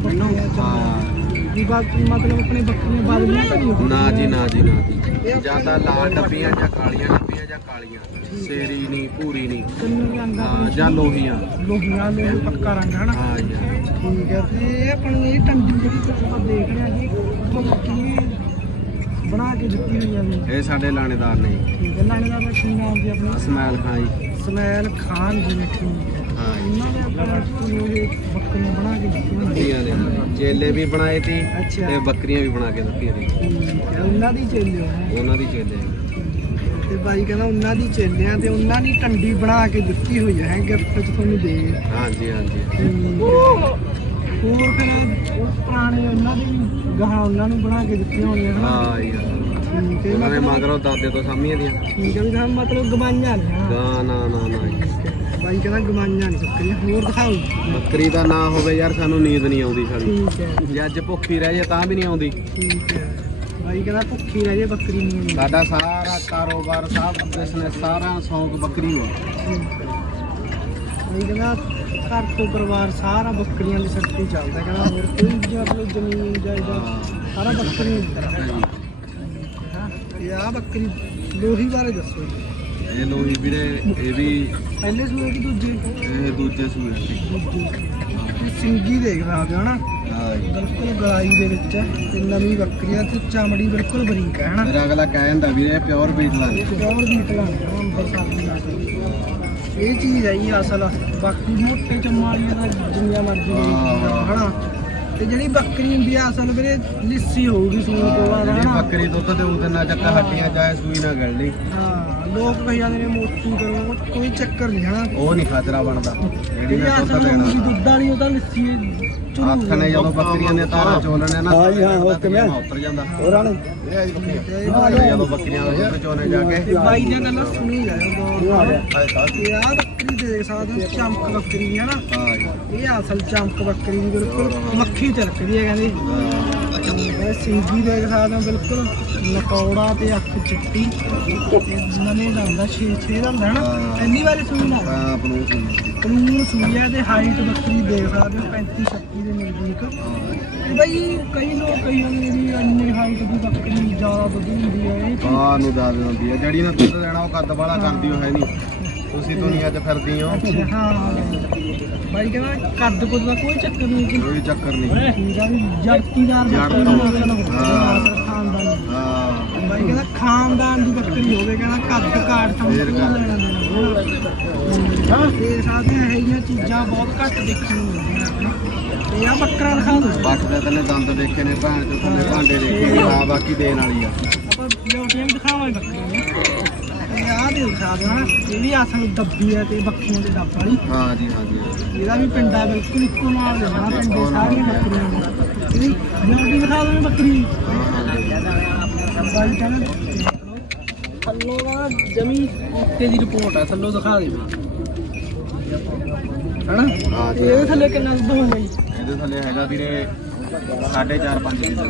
ਵੀ ਬਾਤ ਮਤਲਬ ਆਪਣੇ ਬੱਕਰੀਆਂ ਬਦਲੀਆਂ ਤਾਂ ਨਹੀਂ। ਨਾ ਜੀ ਨਾ ਜੀ ਨਾ ਜੀ। ਜਾਂ ਤਾਂ ਲਾਲ ਡੱਬੀਆਂ ਜਾਂ ਕਾਲੀਆਂ ਡੱਬੀਆਂ ਜਾਂ ਕਾਲੀਆਂ। ਸੇਰੀ ਨਹੀਂ ਪੂਰੀ ਨਹੀਂ। ਹਾਂ ਜਾਂ ਲੋਹੀਆਂ। ਲੋਹੀਆਂ ਲੋਹੀ ਪੱਕਾ ਰੰਗ ਹੈ ਨਾ ਹਾਂ ਜੀ। ਠੀਕ ਹੈ ਤੇ ਇਹ ਆਪਣੀ ਇਹ ਟੰਡੀ ਜਿਹੜੀ ਤੁਸੀਂ ਆਪਾਂ ਦੇਖ ਰਹੇ ਹਾਂ ਜੀ ਕਿਵੇਂ ਬਣਾ ਕੇ ਦਿੱਤੀ ਹੋਈ ਹੈ ਜੀ। ਇਹ ਸਾਡੇ ਲਾਣੇਦਾਰ ਨੇ। ਠੀਕ ਹੈ ਲਾਣੇ ਦਾ ਕੀ ਨਾਮ ਜੀ ਆਪਣਾ? ਇਸਮਾਇਲ ਖਾਨ ਜੀ। ਸਮੈਲ ਖਾਨ ਜੀ ਨੇ ਠੀਕ ਹੈ। ਹਾਂ ਜੀ ਇਹਨਾਂ ਨੇ ਆਪਣਾ ਤੁਹਾਨੂੰ ਬੱਕਰੀਆਂ ਬਣਾ ਕੇ ਦਿੱਤੀਆਂ ਨੇ ਬੱਕਰੀਆਂ ਨੇ ਚੇਲੇ ਵੀ ਬਣਾਏ ਤੀ ਅੱਛਾ। ਤੇ ਬੱਕਰੀਆਂ ਵੀ ਬਣਾ ਕੇ ਦਿੱਤੀਆਂ ਨੇ। ਹੈ ਉਹਨਾਂ ਦੀ ਚੇਲਿਓ ਹੈ ਉਹਨਾਂ ਦੀ ਚੇਲੇ ਤੇ ਬਾਈ ਕਹਿੰਦਾ ਉਹਨਾਂ ਦੀ ਚੇਲਿਆਂ ਤੇ ਉਹਨਾਂ ਦੀ ਟੰਡੀ ਬਣਾ ਕੇ ਦਿੱਤੀ ਹੋਈ ਹੈ ਗਿਫਟ ਚ ਤੁਹਾਨੂੰ ਦੇ। ਹਾਂ ਜੀ ਹਾਂ ਜੀ ਠੀਕ ਹੈ। ਹੋਰ ਫਿਰ ਉਹ ਪੁਰਾਣੇ ਉਹਨਾਂ ਦੇ ਵੀ ਗਾਹਾਂ ਉਹਨਾਂ ਨੂੰ ਬਣਾ ਕੇ ਦਿੱਤੀਆਂ ਹੋਣੀਆਂ ਹਨਾ? ਹਾਂ ਹਾਂ। ਠੀਕ ਹੈ ਉਹਨਾਂ ਨੇ ਮਤਲਬ ਮਗਰੋਂ ਦਾਦੇ ਤੋਂ ਸਾਮੀਆਂ ਦੀਆਂ। ਠੀਕ ਹੈ ਵੀ ਤਾਂ ਮਤਲਬ ਗਮਾਈਆਂ ਨੇ ਹਨਾ ਨਾ ਨਾ ਨਾ ਨਾ। ਜੀ। ਬਾਈ ਕਹਿੰਦਾ ਗਮਾਈਆਂ ਨਹੀਂ ਬੱਕਰੀਆਂ ਹੋਰ ਦਿਖਾਓ। ਬੱਕਰੀ ਦਾ ਨਾ ਹੋਵੇ ਯਾਰ ਸਾਨੂੰ ਨੀਂਦ ਨਹੀਂ ਆਉਂਦੀ ਸਾਡੀ। ਠੀਕ ਹੈ। ਜੇ ਅੱਜ ਭੁੱਖੀ ਰਹਿ ਜੇ ਤਾਂ ਵੀ ਨਹੀਂ ਆਉਂਦੀ। ਠੀਕ ਹੈ। ਬਾਈ ਕਹਿੰਦਾ ਭੁੱਖੀ ਰਹਿ ਜੇ ਬੱਕਰੀ ਨਹੀਂ ਸਾਡਾ ਸਾਰਾ ਕਾਰੋਬਾਰ ਸਭ ਬਿਜ਼ਨਸ ਸਾਰਾ ਸ਼ੌਂਕ ਬੱਕਰੀ ਬਾਈ ਕਹਿੰਦਾ ਘਰ ਤੋਂ ਪਰਿਵਾਰ ਸਾਰਾ ਬੱਕਰੀਆਂ ਦੇ ਸਿਰ ਤੇ ਹੀ। ਚੱਲਦਾ ਕਹਿੰਦਾ ਹੋਰ ਕੋਈ ਮਤਲਬ ਜ਼ਮੀਨ ਜਾਇਦਾਦ ਸਾਰਾ ਬੱਕਰੀਆਂ ਦੀ ਤਰ੍ਹਾਂ ਆਹ ਬੱਕਰੀ ਲੋਹੀ ਬਾਰੇ ਦੱਸੋ। ਇਹ ਲੋਹੀ ਵੀਰੇ ਇਹ ਵੀ ਪਹਿਲੇ ਸੂਏ ਕਿ ਦੂਜੇ? ਇਹ ਦੂਜੇ ਸੂਏ ਸੀ। ਸਿੰਗੀ ਦੇਖ ਸਕਦੇ ਹੋ ਨਾ। ਹਾਂ ਜੀ। ਬਿਲਕੁਲ ਗਲਾਈ ਦੇ ਵਿੱਚ ਤੇ ਨਵੀਂ ਬੱਕਰੀ ਤੇ ਚਮੜੀ ਬਿਲਕੁਲ ਬਰੀਕ ਹੈ ਹਨਾ? ਮੇਰਾ ਅਗਲਾ ਕਹਿ ਜਾਂਦਾ ਵੀਰੇ ਪਿਓਰ ਬੀਟ ਲਾ ਪਿਓਰ ਬੀਟ ਲਾਉਂਦੇ ਹਾਂ ਅੰਬਰਸਰ ਦੀ ਨਸਲ ਇਹ ਚੀਜ਼ ਹੈ ਜੀ ਅਸਲ ਬਾਕੀ ਮੋਟੇ ਚਮਾਲੀਆਂ ਦਾ ਜਿੰਨੀਆਂ ਮਰਜ਼ੀ। ਹਨਾ? ਤੇ ਜਿਹੜੀ ਬੱਕਰੀ ਹੁੰਦੀ ਆ ਅਸਲ ਵੀਰੇ ਲਿੱਸੀ ਹੋਊਗੀ ਸੂਣ ਤੋਂ ਬਾਅਦ ਜਿਹੜੀ ਹਨਾ? ਬੱਕਰੀ ਦੁੱਧ ਦੇ ਉਹਦੇ ਨਾਲ ਚੱਕਾ ਹੱਡੀਆਂ ਜਾਏ ਸੂਈ ਨਾ ਗਲਣੀ ਹਾਂ ਲੋਕ ਕਹੀ ਜਾਂਦੇ ਨੇ ਮੋਟੀ ਕਰੋ ਕੋਈ ਚੱਕਰ ਨਹੀਂ ਹਨਾ? ਉਹ ਨਹੀਂ ਖਾਤਰਾ ਬਣਦਾ। ਜਿਹੜੀ ਜਿਹੜੀ ਅਸਲ ਹੁੰਦੀ ਦੇਣਾ ਦੁੱਧ ਵਾਲੀ ਉਹ ਤਾਂ ਲੱਸੀ ਹੱਥ ਨੇ ਜਦੋਂ ਬੱਕਰੀਆਂ ਨੇ ਤਾਰਾਂ ਚੋਲਣੇ ਨਾ ਹਾਂ ਜੀ, ਹਾਂ, ਉਹ ਕਿਵੇਂ? ਉਤਰ ਜਾਂਦਾ। ਹੋਰਾਂ ਨੇ ਤੇ ਜਦੋਂ ਬੱਕਰੀਆਂ ਦਾ ਦੁੱਧ ਚੋਣੇ ਜਾ ਕੇ। ਤੇ ਬਾਈ ਦੀਆਂ ਗੱਲਾਂ ਸੁਣੀ ਜਾਓ ਤੇ ਆ ਬੱਕਰੀ ਦੇ ਸਕਦੇ ਹੋ ਚਮਕ ਬੱਕਰੀ ਹੈ ਨਾ। ਹਾਂ ਜੀ। ਇਹ ਅਸਲ ਚਮਕ ਬੱਕਰੀ ਦੀ ਬਿਲਕੁਲ ਮੱਖੀ ਤਿਲਕਦੀ ਹੈ ਕਹਿੰਦੇ ਇਹ ਸਿੰਗੀ ਦੇਖ ਸਕਦੇ ਹੋ ਬਿਲਕੁਲ। ਨਕੌੜਾ ਤੇ ਅੱਖ ਚਿੱਟੀ। ਨਵੇਂ ਦਾ ਹੁੰਦਾ ਛੇ ਛੇ ਦਾ ਹੁੰਦਾ ਹੈ ਨਾ। ਇੰਨੀ ਵਾਰੀ ਸੁਣੀ ਨਾ। ਆਪ ਨੂੰ ਸੀ ਸੂਈ ਹੈ ਤੇ ਹਾਈਟ ਬੱਕਰੀ ਦੇਖ ਸਕਦੇ ਹੋ 35 36 ਦੇ ਨਜ਼ਦੀਕ। ਤੇ ਬਈ ਕਈ ਲੋਕ ਕਈ ਨੇ ਵੀ ਇੰਨੀ ਹਾਈਟ ਦੀ ਬੱਕਰੀ ਜ਼ਿਆਦਾ ਦੁੱਧ ਹੁੰਦੀ ਹੈ ਇਹ ਚੀਜ਼ ਹਾਂ ਨੂੰ ਦੱਸ ਦਿੰਦੀ ਹੈ ਜਿਹੜੀ ਨੇ ਦੁੱਧ ਦੇਣਾ ਉਹ ਕੱਦ ਵਾਲਾ ਕਰਦੀ ਹੋ ਹੈ ਨਹੀਂ। ਤੁਸੀਂ ਦੁਨੀਆ 'ਚ ਫਿਰਦੀ ਹੋ। ਅੱਛਾ ਹਾਂ। ਬਾਈ ਕਹਿੰਦਾ ਕੱਦ ਕੁੱਦ ਦਾ ਕੋਈ ਚੱਕਰ ਨਹੀਂ ਕੋਈ ਚੱਕਰ ਨਹੀਂ। ਠੀਕ ਆ ਵੀ ਜੜਤੀਦਾਰ ਜੜ ਬੱਕਰੀ। ਦਾ ਨਸਲ ਹੋਵੇ। ਹਾਂ। ਹਾਂ ਬਾਈ ਕਹਿੰਦਾ ਖਾਨਦਾਨ ਦੀ ਬੱਕਰੀ ਹੋਵੇ ਕਹਿੰਦਾ ਕੱਦ ਕਾਠ ਤੋਂ ਫੇਰ ਦੇਣਾ ਹਾਂ। ਤੇ ਸਾਥੀ ਇਹ ਜਿਹੀਆਂ ਚੀਜ਼ਾਂ ਬਹੁਤ ਘੱਟ ਦੇਖਣ ਨੂੰ ਮਿਲਦੀਆਂ ਆਪਣੇ ਤੇ ਆ ਬੱਕਰਾ ਦਿਖਾ ਦੋ ਦੇ ਥੱਲੇ ਦੰਦ ਦੇਖੇ ਨੇ ਭੈਣ ਚੋਂ ਥੱਲੇ ਭਾਂਡੇ ਦੇਖੇ ਨੇ ਹਾਂ ਬਾਕੀ ਦੇਣ ਵਾਲੀ ਆ। ਆਪਾਂ ਜੋਟੀਆਂ ਵੀ ਦਿਖਾਵਾਂਗੇ। ਤੇ ਆਹ ਦੇ ਦਿਖਾ ਦੋ ਹਨਾ ਇਹ ਵੀ ਅਸਲ ਦੱਬੀ ਹੈ ਤੇ ਬੱਕਰੀਆਂ ਦੇ ਡੱਬ ਵਾਲੀ। ਹਾਂ ਜੀ ਹਾਂ ਜੀ। ਇਹਦਾ ਵੀ ਪਿੰਡਾ ਬਿਲਕੁਲ ਇੱਕੋ ਨਾਲ ਦੇਣਾ ਪਿੰਡੇ ਸਾਰੀਆਂ ਬੱਕਰੀਆਂ ਇਹਦੀ ਦਿਖਾ ਦੋ ਬੱਕਰੀ। ਥੱਲੋਂ ਦਾ ਜਮੀ ਉੱਤੇ ਦੀ ਰਿਪੋਰਟ ਆ ਥੱਲੋਂ ਦਿਖਾ ਦੇ ਹਨਾ ਹਾਂ ਤੇ ਜੀ ਇਹਦੇ ਥੱਲੇ ਕਿੰਨਾ ਦੁੱਧ ਹੋਊਗਾ ਜੀ ਇਹਦੇ ਥੱਲੇ ਹੈਗਾ ਵੀਰੇ 4.5 5 ਕਿਲੋ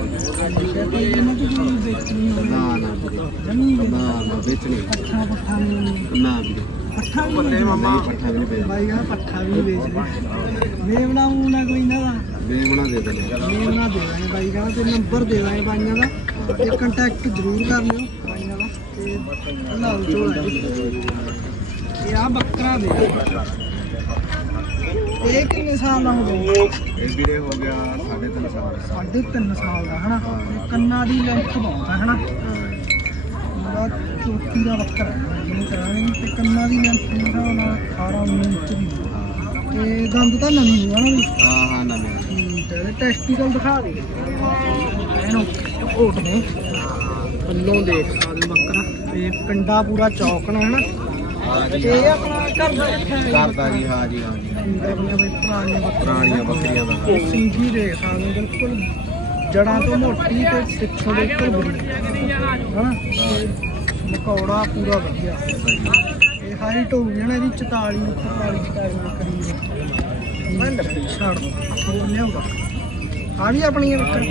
ਠੀਕ ਹੈ ਤੇ ਇਹਨਾਂ ਦੀ ਕੋਈ ਵੇਚਣੀ ਹੋਵੇ ਨਾ ਨਾ ਵੀਰੇ ਜਮੀ ਨਾ ਨਾ ਵੇਚਣੀ ਪੱਠਾ ਪੱਠਾ ਨਹੀਂ ਨਾ ਵੀਰੇ ਪੱਠਾ ਵੀ ਬੱਲੇ ਵੇਚਦੇ। ਮਾਮਾ ਪੱਠਾ ਵੀ ਨਹੀਂ ਵੇਚਦਾ ਬਾਈ ਕਹਿੰਦਾ ਪੱਠਾ ਵੀ ਵੇਚਦੇ ਮੇਵਣਾ ਮੂਨਾ ਕੋਈ ਨਾ ਦਾ ਬੇਮਣਾ ਦੇ ਦੇ ਮੇਵਣਾ ਦੇ ਦਾਂਗੇ ਬਾਈ ਕਹਿੰਦਾ ਤੇ ਨੰਬਰ ਦੇ ਦਾਂਗੇ ਬਾਈਆਂ ਦਾ ਤੇ ਕੰਟੈਕਟ ਜ਼ਰੂਰ ਕਰ ਲਿਓ ਬਾਈਆਂ ਦਾ ਤੇ ਲਾਲ ਝੋਲਾ ਜੀ। ਇਹ ਆ ਬੱਕਰਾ ਦੇ। ਇਹ ਕਿੰਨੇ ਸਾਲ ਦਾ ਹੋ ਗਿਆ ਇਹ ਵੀਰੇ ਹੋ ਗਿਆ 3.5 ਸਾਲ। ਸਾਢੇ ਤਿੰਨ ਸਾਲ ਦਾ ਹਨਾ? ਤੇ ਕੰਨਾਂ ਦੀ ਲੈਂਥ ਬਹੁਤ ਹੈ ਹਨਾ? ਮੇਰਾ ਚੋਟੀ ਦਾ ਬੱਕਰਾ ਹੈ ਜਿਹਨੂੰ ਕਰਾਂਗੇ ਤੇ ਕੰਨਾਂ ਦੀ ਲੈਂਥ ਨਾਲ 18 19 ਇੰਚ ਦੀ ਹੈ। ਤੇ ਦੰਦ ਤਾਂ ਨਵੀਂ ਹੈ ਨਾ ਵੀ ਹਾਂ ਹਾਂ ਨਾ ਮੇਰਾ ਠੀਕ ਹੈ ਟੈਸਟੀਕਲ ਦਿਖਾ ਦੇ। ਇਹਨੂੰ ਓਟ ਨੇ ਥੱਲੋਂ ਦੇਖ ਸਕਦੇ ਬੱਕਰਾ। ਤੇ ਪਿੰਡਾ ਪੂਰਾ ਚੌਕਣਾ ਹੈ ਨਾ ਹਾਂ ਤੇ ਜੀ ਇਹ ਆਪਣਾ ਘਰ ਦਾ ਰੱਖਿਆ ਹੋਇਆ ਕਰਦਾ ਜੀ ਹਾਂ ਜੀ ਹਾਂ ਜੀ ਠੀਕ ਹੈ ਆਪਣੀਆਂ ਬਈ ਪੁਰਾਣੀਆਂ ਬੱਕਰੀਆਂ। ਪੁਰਾਣੀਆਂ ਬੱਕਰੀਆਂ ਦਾ। ਇਹ ਸਿੰਗੀ ਦੇਖ ਸਕਦੇ ਹੋ ਬਿਲਕੁਲ ਜੜਾਂ ਤੋਂ ਮੋਟੀ ਤੇ ਸਿੱਖੋਂ ਦੇ ਉੱਪਰ ਬੜੀ ਹਨਾ? ਤੇ ਮਕੌੜਾ ਪੂਰਾ ਵਧੀਆ। ਇਹ ਹਾਈਟ ਹੋ ਗਈ ਨਾ ਇਹਦੀ 44 45 45 ਦੇ ਕਰੀਬ ਛੱਡ ਦੋ ਆ ਵੀ ਆਪਣੀ ਬੱਕਰ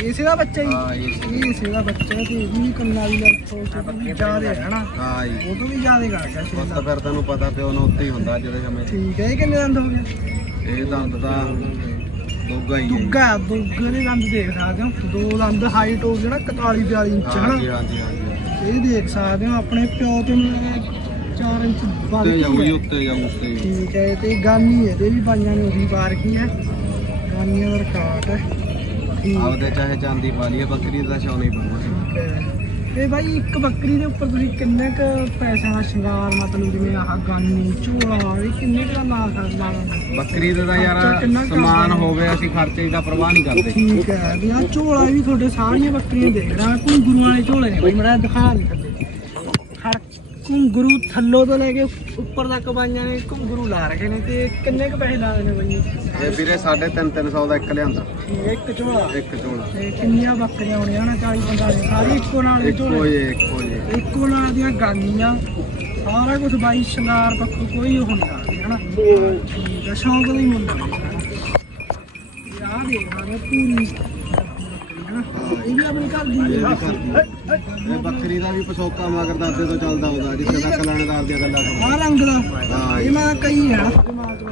ਇਸੇ ਦਾ ਬੱਚਾ ਹਾਂ। ਹੀ ਇਹ ਇਸੇ ਦਾ ਬੱਚਾ ਤੇ ਇਹ ਵੀ ਕੰਨਾਂ ਦੀ ਲੱਥੋਂ ਤੋਂ ਵੀ ਜ਼ਿਆਦਾ ਹੈ ਨਾ। ਹਾਂ। ਜੀ ਉਹ ਤੋਂ ਵੀ ਜ਼ਿਆਦਾ ਕਰ ਗਿਆ ਬਸ ਤਾਂ ਫਿਰ ਤੈਨੂੰ ਪਤਾ ਪਿਓ ਨਾ ਉੱਤੇ ਹੀ ਹੁੰਦਾ ਦੇ ਸਮੇਂ। ਠੀਕ ਹੈ ਇਹ ਕਿੰਨੇ ਦੰਦ ਹੋ ਗਏ? ਇਹ ਦੰਦ ਤਾਂ ਦੋਗਾ ਹੀ ਹੈ। ਦੁੱਗਾ ਦੁੱਗੇ ਦੇ ਦੰਦ ਦੇਖ ਸਕਦੇ ਹੋ। ਦੋ ਦੰਦ ਹਾਈਟ ਹੋ ਨਾ 41 42 ਇੰਚ ਹਾਂ ਜੀ ਹਨਾ? ਹਾਂ ਜੀ ਹਾਂ ਜੀ ਇਹ ਦੇਖ ਸਕਦੇ ਹੋ ਆਪਣੇ ਪਿਓ ਤੋਂ 4 ਇੰਚ ਵੱਧ ਉੱਤੇ ਜਾਊ ਜੀ ਗਈ ਹੈ। ਉੱਤੇ ਜਾਊ ਉੱਤੇ ਹੀ। ਠੀਕ ਹੈ ਤੇ ਗਾਨੀ ਇਹਦੇ ਵੀ ਪਾਈਆਂ ਨੇ ਉਹੀ ਵਾਰ ਕੀ ਹੈ। ਗਾਨੀਆਂ ਦਾ ਰਿਕਾਰਡ ਹੈ। ਠੀਕ ਆਪਦੇ ਚਾਹੇ ਚਾਂਦੀ ਪਾ ਲਈਏ ਬੱਕਰੀ ਦਾ ਸ਼ੌ ਨਹੀਂ ਪਾਉਂਦਾ ਠੀਕ ਹੈ। ਤੇ ਬਾਈ ਇੱਕ ਬੱਕਰੀ ਦੇ ਉੱਪਰ ਤੁਸੀਂ ਕਿੰਨੇ ਕ ਪੈਸਿਆਂ ਦਾ ਸ਼ਿੰਗਾਰ ਮਤਲਬ ਜਿਵੇਂ ਆਹ ਗਾਨੀ ਝੋਲਾ ਇਹ ਕਿੰਨੇ ਕੁ ਦਾ ਲਾ ਸਕਦਾ ਬੱਕਰੀ ਦਾ ਤਾਂ ਯਾਰ ਖਰਚਾ ਕਿੰਨਾ ਕੁ ਸਮਾਨ ਆਉਂਦਾ? ਹੋਵੇ ਅਸੀਂ ਖਰਚੇ ਦਾ ਪਰਵਾਹ ਨਹੀਂ ਕਰਦੇ। ਠੀਕ ਹੈ। ਵੀ ਆਹ ਝੋਲਾ ਵੀ ਤੁਹਾਡੇ ਸਾਰੀਆਂ ਬੱਕਰੀਆਂ ਦੇਖ ਰਹਾ। ਘੁੰਗਰੂ ਵਾਲੇ ਝੋਲੇ ਨੇ? ਬਈ ਮੜਾ ਦਿਖਾ ਨਹੀਂ ਸਕਦੇ। ਹਰ ਘੁੰਗਰੂ ਥੱਲੋਂ ਤੋਂ ਲੈ ਕੇ ਉੱਪਰ ਤੱਕ ਬਾਈਆਂ ਨੇ ਘੁੰਗਰੂ ਲਾ ਰੱਖੇ ਨੇ ਤੇ ਕਿੰਨੇ ਕ ਪੈਸੇ ਲਾਦੇ ਨੇ ਬਾਈ ਇਹ ਵੀਰੇ 3.5 300 ਦਾ ਇੱਕ ਲਿਆਂਦਾ। ਇੱਕ ਝੋਲਾ ਇੱਕ ਝੋਲਾ ਤੇ ਕਿੰਨੀਆਂ ਬੱਕਰੀਆਂ ਹੋਣੀਆਂ ਨਾ? 40 45 ਸਾਰੀ ਇੱਕੋ ਨਾਲ ਦੇ ਇੱਕੋ ਝੋਲੇ ਹੀ ਇੱਕੋ ਹੀ ਇੱਕੋ ਨਾਲ ਦੀਆਂ ਗਾਨੀਆਂ ਸਾਰਾ ਕੁਝ ਬਾਈ ਸ਼ਿੰਗਾਰ ਪੱਖੋਂ ਕੋਈ ਉਹ ਨਹੀਂ ਹਨਾ? ਠੀਕ ਹੈ ਸ਼ੌਂਕ ਦਾ ਹੀ ਮੁੱਲ ਹੈ ਯਾਰ ਦੇਖ ਰਹੇ ਪੂਰੀ ਇਹ ਵੀ ਆਪਣੇ ਘਰ ਦੀ ਇਹ ਹੈ। ਵੀ ਕਰਦੀ ਇਹ ਬੱਕਰੀ ਦਾ ਵੀ ਪਸੋਕਾ ਮਗਰ ਦਾਦੇ ਤੋਂ ਚੱਲਦਾ ਆਉਂਦਾ ਜਿੱਥੇ ਤੱਕ ਲੈਣਦਾਰ ਦੀਆਂ ਗੱਲਾਂ ਕਰੋ ਆ ਰੰਗ ਦਾ। ਹਾਂ। ਇਹ ਮੈਂ ਕਈ ਹੈ। ਦਿਮਾਗ ਚ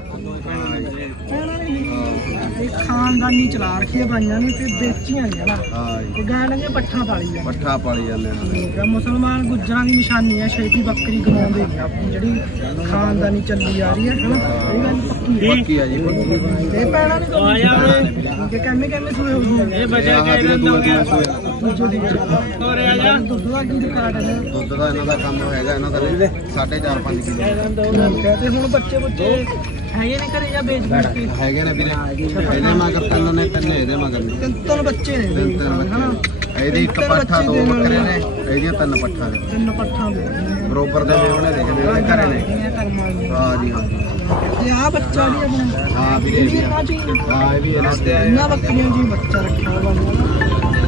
ਇਹ ਖਾਨਦਾਨੀ ਚਲਾ ਰੱਖੀ ਹੈ ਬਾਈਆਂ ਨੇ ਤੇ ਵੇਚੀਆਂ ਨੇ ਹਨਾ। ਹਾਂ। ਜੀ। ਤੇ ਗਾਂ ਨੇ ਪੱਠਾਂ ਪਾਲੀ ਜਾਂਦੇ। ਪੱਠਾ ਪਾਲੀ ਜਾਂਦੇ ਹਾਂ ਠੀਕ ਹੈ ਮੁਸਲਮਾਨ ਗੁੱਜਰਾਂ ਦੀ ਨਿਸ਼ਾਨੀ ਹੈ ਛੇਤੀ ਬੱਕਰੀ ਗਵਾਉਂਦੇ ਨੇ ਆਪਣੀ ਜਿਹੜੀ ਖਾਨਦਾਨੀ ਚੱਲੀ ਆ ਰਹੀ ਹੈ ਹਨਾ। ਇਹ ਗੱਲ ਪੱਕੀ ਹੈ ਪੱਕੀ ਆ ਜੀ। ਪੱਕੀ ਤੇ ਪੈਣਾ ਨਹੀਂ ਕੋਈ। ਠੀਕ ਹੈ ਕਹਿੰਦੇ ਕਹਿੰਦੇ ਸੂਏ ਹੋ ਗਏ ਇਹ ਬਚਿਆ ਕੇ ਇਹਨਾਂ ਹੋ ਗਿਆ। ਜਾ ਦੁੱਧ ਦਾ ਇਹਨਾਂ ਦਾ ਕੰਮ ਹੈਗਾ ਇਹਨਾਂ ਦਾ 4.5 5 ਕਿਲੋ। ਤੇ ਹੁਣ ਬੱਚੇ ਬੱਚੇ ਹੈਗੇ ਨੇ ਘਰੇ ਜਾਂ ਵੇਚ ਕੇ ਹੈਗੇ ਨੇ ਵੀਰੇ। ਇਹਦੇ ਮਗਰ ਤਿੰਨ ਨੇ ਤਿੰਨ ਇਹਦੇ ਮਗਰ ਨੇ। ਤਿੰਨ ਤਿੰਨ ਬੱਚੇ ਨੇ। ਤਿੰਨ ਤਿੰਨ ਬੱਚੇ। ਹਨਾ? ਇਹਦੀ ਇੱਕ ਪੱਠਾ ਦੋ ਬੱਕਰੇ ਨੇ ਇਹਦੀਆਂ ਤਿੰਨ ਪੱਠਾ ਨੇ। ਤਿੰਨ ਪੱਠਾਂ ਦੇ। ਬਰੋਬਰ ਦੇ ਮੇਵਣੇ ਦੇ ਜਿਹੜੇ ਉਹਦੇ ਘਰੇ ਨੇ। ਹਾਂ ਜੀ ਹਾਂ। ਤੇ ਆ ਬੱਚਾ ਵੀ ਆਪਣਾ। ਹਾਂ ਵੀਰੇ। ਇਹਨਾਂ ਹੀ ਆ। ਹਾਂ ਇਹ ਵੀ ਇਹਨਾਂ ਤੇ ਇਹਨਾਂ ਬੱਕਰੀਆਂ ਜੀ ਬੱਚਾ ਰੱਖਿਆ ਹੋਇਆ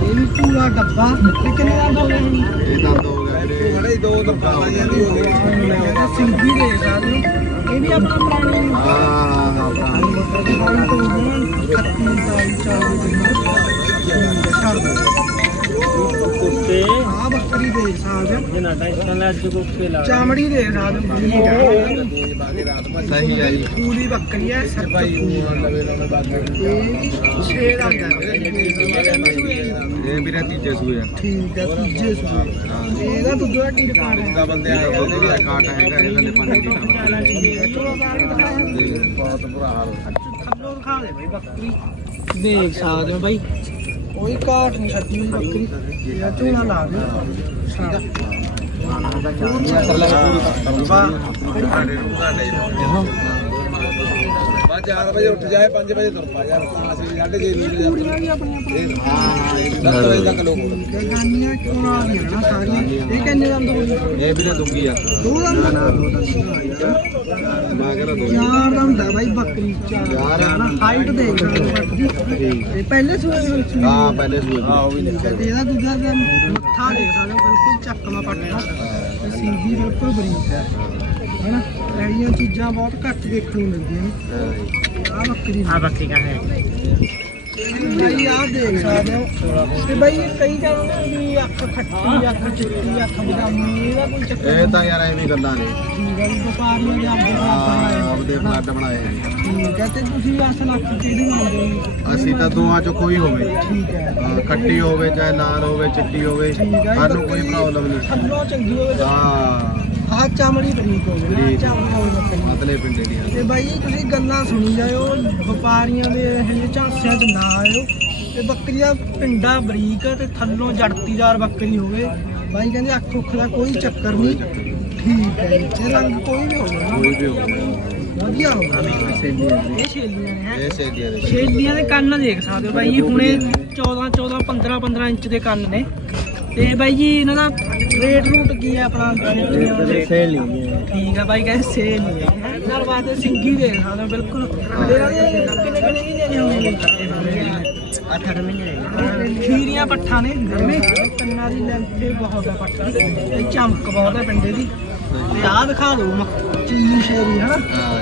ਇਹ ਵੀ ਪੂਰਾ ਡੱਬਾ ਕਿੰਨੇ ਦਾ ਦੋ ਗਏ ਜੀ ਇਹ ਦੰਦ ਹੋ ਗਏ ਵੀਰੇ ਖੜੇ ਦੋ ਦਫਾ ਆ ਜਾਂਦੀ ਹੋ ਗਈ। ਇਹ ਸਿੰਗੀ ਦੇ ਸਕਦੇ ਹੋ। ਇਹ ਵੀ ਆਪਣਾ ਪੁਰਾਣੀ ਹਾਂ ਹਾਂ ਹਾਂ ਭਰਾ। ਪੁਰਾਣੀ ਤੋਂ ਹੁਣ ਖੱਤੀ ਦਾ ਚਾਲੀ ਦੇ ਛੱਡ ਦੋ ਕੁੱਤੇ ਆ। ਬੱਕਰੀ ਦੇ ਸਕਦੇ ਹੋ। ਇਹਨਾਂ ਟੈਨਸ਼ਨ ਲੈ ਅੱਜ ਕੁੱਤੇ ਲਾ ਚਾਮੜੀ ਦੇ ਸਹੀ ਆ ਜੀ ਪੂਰੀ ਬੱਕਰੀ ਲਵੇ ਲਾਉਣੇ ਬਾਕੀ ਇਹ ਹੈ ਇਹ ਵੀਰੇ ਤੀਜੇ ਸੂਏ ਆ ਠੀਕ ਹੈ ਤੀਜੇ ਸੂਏ ਇਹਦਾ ਦੁੱਧ ਦਾ ਕੀ ਰਿਕਾਰਡ ਹੈ ਦਾ ਬੰਦੇ ਆਏ ਉਹਦੇ ਵੀ ਕਾਟ ਹੈਗਾ ਇਹ ਥੱਲੇ 5 ਲੀਟਰ ਬਹੁਤ ਬੁਰਾ ਹਾਲ ਥੱਲੋਂ ਦਿਖਾ ਦੇ ਬਈ ਬੱਕਰੀ ਦੇਖ ਸਕਦੇ ਹੋ ਬਈ ਕੋਈ ਕਾਟ ਨਹੀਂ ਛੱਡੀ ਹੋਈ ਬੱਕਰੀ ਇਹ ਝੋਲਾ ਲਾ ਦੇ ਠੀਕ ਆ ਬਾ 4 ਵਜੇ ਉੱਠ ਜਾਏ 5 ਵਜੇ ਤੁਰ ਪਾ ਯਾਰ। ਅਸੀਂ ਸਾਢੇ ਛੇ ਨੀਂਦ ਜਾਂਦੀ ਹਾਂ ਇਹ 10 ਵਜੇ ਤੱਕ ਲੋਕ ਗਾਨੀਆਂ ਚੋਣਾ ਆ ਗਈਆਂ ਨਾ ਸਾਰੀਆਂ। ਇਹ ਕਿੰਨੇ ਦੰਦ ਹੋਈ? ਇਹ ਵੀਰੇ ਦੁੱਗੀ ਆ। ਦੋ ਦੰਦ ਮੈਂ ਕਹਿੰਦਾ ਦੋ ਚਾਰ ਦੰਦ ਆ ਬਾਈ ਬੱਕਰੀ ਚਾਰ ਚਾਰ। ਆ। ਨਾ। ਹਾਈਟ ਦੇਖ ਸਕਦੇ ਹੋ ਬੱਕਰੀ। ਠੀਕ। ਇਹ ਪਹਿਲੇ ਸੂਏ ਦੇ ਵਿੱਚ ਹਾਂ ਪਹਿਲੇ ਸੂਏ ਹਾਂ ਉਹ ਵੀ ਠੀਕ ਹੈ ਤੇ ਇਹਦਾ ਦੂਜਾ ਦਾ ਮੱਥਾ ਦੇਖ ਸਕਦੇ ਹੋ ਬਿਲਕੁਲ ਚੱਕਮਾ ਪੱਟਾ ਸਿੰਗੀ ਬਿਲਕੁਲ ਬਰੀਕ ਹੈ। ਹੈਨਾ ਇਹਦੀਆਂ ਚੀਜ਼ਾਂ ਬਹੁਤ ਘੱਟ ਦੇਖਣ ਨੂੰ ਮਿਲਦੀਆਂ ਨੇ। ਆ ਬੱਕਰੀ ਆ ਬੱਕਰੀ ਕਾ ਹੈ। ਭਾਈ ਆ ਦੇਖ ਸਕਦੇ ਹੋ। ਤੇ ਭਾਈ ਕਈ ਜਾਂਦੇ ਵੀ ਅੱਖ ਖੱਟੀ ਅੱਖ ਚਿੱਟੀ ਅੱਖ ਬਦਾਮੀ ਇਹਦਾ ਕੋਈ ਚੱਕਰ ਇਹ ਤਾਂ ਯਾਰ ਐਵੇਂ ਗੱਲਾਂ ਨੇ। ਠੀਕ ਹੈ ਜੀ, ਵਪਾਰੀਆਂ ਦੇ ਆਪਦੇ ਹਾਂ, ਆਪਦੇ ਬਣਾਏ ਫਲੱਡ ਬਣਾਏ ਠੀਕ ਹੈ ਤੇ ਤੁਸੀਂ ਅਸਲ ਅੱਖ ਕਿਹੜੀ ਮੰਨਦੇ ਹੋ। ਅਸੀਂ ਤਾਂ ਦੋਆਂ ਚੋਂ ਕੋਈ ਹੋਵੇ। ਠੀਕ ਹੈ ਖੱਟੀ ਹੋਵੇ ਚਾਹੇ ਲਾਲ ਹੋਵੇ ਚਿੱਟੀ ਹੋਵੇ ਸਾਨੂੰ ਕੋਈ ਪ੍ਰੋਬਲਮ ਨਹੀਂ। ਥੱਲੋਂ ਚੰਗੀ ਹੋਵੇ ਹਾਂ। ਹਾਂ ਚਮੜੀ ਬਰੀਕ ਹੋਵੇ ਨਾ ਬਰੀਕ। ਚਮੜੀ ਹੋਵੇ ਬੱਕਰੀ ਮਤਲੇ ਪਿੰਡੇ ਦੀਆਂ ਤੇ ਬਾਈ ਤੁਸੀਂ ਗੱਲਾਂ ਸੁਣੀ ਜਾਇਓ ਵਪਾਰੀਆਂ ਦੇ ਇਹ ਝਾਂਸਿਆਂ 'ਚ ਨਾ ਆਇਓ। ਤੇ ਬੱਕਰੀ ਦਾ ਪਿੰਡਾ ਬਰੀਕ ਤੇ ਥੱਲੋਂ ਜੜਤੀਦਾਰ ਬੱਕਰੀ ਹੋਵੇ। ਬਾਈ ਕਹਿੰਦੇ ਅੱਖ ਉੱਖ ਦਾ ਕੋਈ ਚੱਕਰ ਨਹੀਂ। ਠੀਕ ਹੈ ਜੀ ਰੰਗ ਕੋਈ ਵੀ ਹੋਵੇ ਕੋਈ ਵੀ ਹੋਵੇ। ਵਧੀਆ ਹੋਵੇ। ਇਹ ਛੇਲੀਆਂ ਨੇ ਹੈਂ। ਇਹ ਸੇਡੀਆਂ ਦੇ। ਛੇਲੀਆਂ ਦੇ ਕੰਨ ਦੇਖ ਸਕਦੇ ਹੋ ਬਾਈ ਜੀ ਹੁਣੇ 14 14 15 15 ਇੰਚ ਦੇ ਕੰਨ ਨੇ। ਤੇ ਬਾਈ ਜੀ ਇਹਨਾਂ ਦਾ ਰੇਟ ਰੂਟ ਕੀ ਹੈ ਆਪਣਾ? ਸੇਲ ਨਹੀਂ ਠੀਕ ਆ ਬਾਈ ਕਹਿੰਦੇ ਸੇਲ ਨਹੀਂ ਹੈ। ਨਾਲ ਵਾਸਤੇ ਸਿੰਗੀ ਸਕਦੇ ਹੋ ਬਿਲਕੁਲ। ਤੇ ਇਹਨਾਂ ਦੇ ਕਿੰਨੇ ਕਿੰਨੇ ਮਹੀਨੇ ਦੇ ਹੋਣਗੇ 8 ਮਹੀਨੇ ਖੀਰੀਆਂ ਪੱਠਾਂ ਨੇ ਦੋਵੇਂ ਕੰਨਾਂ ਦੀ ਲੈਂਥ ਬਹੁਤ ਆ ਪੱਠਾ। ਚਮਕ ਬਹੁਤ ਹੈ ਪਿੰਡੇ ਦੀ। ਤੇ ਆਹ ਦਿਖਾ ਦਿਓ ਚੀਨੀ ਸ਼ੇਰੀ ਹਨਾ? ਹਾਂ।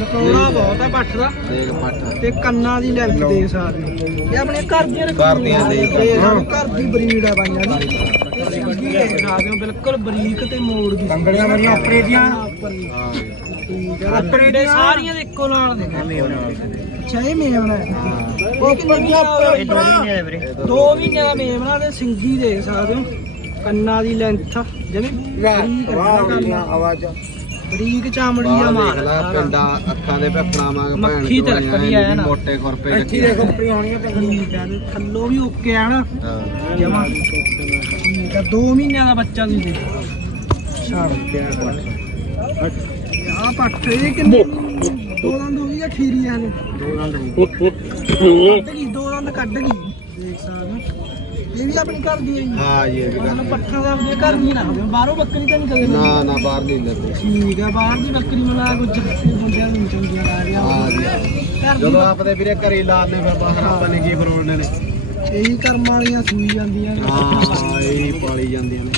ਮਕੌੜਾ ਬਹੁਤ ਹੈ ਪੱਠ ਦਾ। ਦੇਖ ਪੱਠ। ਤੇ ਕੰਨਾਂ ਦੀ ਲੈਂਥ ਦੇ ਸਕਦੇ ਹੋ। ਇਹ ਆਪਣੇ ਘਰ ਦੀਆਂ ਘਰ ਦੀਆਂ ਨੇ। ਘਰ ਦੀ ਬਰੀਡ ਆ ਬਾਈਆਂ ਦੀ। ਤੇ ਸਿੰਗੀ ਦੇਖ ਸਕਦੇ ਹੋ ਬਿਲਕੁਲ ਬਰੀਕ ਤੇ ਮੋੜ ਦੀ। ਮੇਰੀਆਂ ਆਪਰੇ ਦੀਆਂ। ਆਪਰੇ ਦੇ ਸਾਰੀਆਂ ਦੇ ਇੱਕੋ ਨਾਲ ਦੇ। ਅੱਛਾ ਇਹ ਉਹ ਦੋ ਦਾ ਸਿੰਗੀ ਸਕਦੇ ਹੋ। ਕੰਨਾਂ ਦੀ ਲੈਂਥ ਜਿਵੇਂ ਬਰੀਕ ਹੈ ਆਵਾਜ਼ ਬਰੀਕ ਚਾਮੜੀ ਆ ਮਾਰ। ਪਿੰਡਾ ਅੱਖਾਂ ਦੇ ਭੱਪਣਾ ਵਾਂਗ ਮੱਖੀ ਤੇ ਰੱਖਣੀ ਆ ਨਾ। ਮੋਟੇ ਖੁਰਪੇ ਚੱਕੇ ਦੇਖੋ ਆਪਣੀ ਆਉਣੀਆਂ ਤੇ ਹੈ ਥੱਲੋਂ ਵੀ ਓਕੇ ਆ ਨਾ। ਹਾਂ। ਜਮਾ। ਠੀਕ ਆ 2 ਮਹੀਨਿਆਂ ਦਾ ਬੱਚਾ ਤੁਸੀਂ ਆ ਇਹ ਕਿੰਨੇ? ਦੋ ਦੰਦ ਹੋ ਗਈ ਜਾਂ ਖੀਰੀਆਂ ਨੇ। ਕੱਢ ਗਈ ਦੋ ਦੰਦ ਕੱਢ ਗਈ। ਦੇਖ ਸਕਦੇ ਹੋ। ਇਹ ਵੀ ਆਪਣੀ ਘਰ ਦੀ ਹੈ ਜੀ ਹਾਂ ਜੀ ਇਹ ਵੀ ਗੱਲ ਮਤਲਬ ਪੱਠਾਂ ਦਾ ਆਪਣੇ ਘਰ ਦੀ ਨਾ ਹੋਵੇ। ਬਾਹਰੋਂ ਬੱਕਰੀ ਤਾਂ ਨਹੀਂ ਕਦੇ ਲਈ। ਨਾ ਨਾ ਬਾਹਰ ਨਹੀਂ ਲੈਂਦੇ ਠੀਕ ਹੈ ਬਾਹਰ ਦੀ ਬੱਕਰੀ ਮਲਾ ਕੁਝ ਮੁੰਡਿਆਂ ਨੂੰ ਚੰਗੀਆਂ ਲਾ ਰਿਹਾ ਹਾਂ ਜੀ ਘਰ ਦੀ ਜਦੋਂ ਆਪਦੇ ਵੀਰੇ ਘਰੇ ਲਾਣੇ ਫਿਰ ਬਾਹਰ ਆਪਾਂ ਨੇ ਕੀ ਫਰੋੜਨੇ ਨੇ? ਇਹੀ ਕਰਮ ਵਾਲੀਆਂ ਸੂਈ ਜਾਂਦੀਆਂ ਨੇ। ਹਾਂ ਇਹ ਪਾਲੀ ਜਾਂਦੀਆਂ ਨੇ।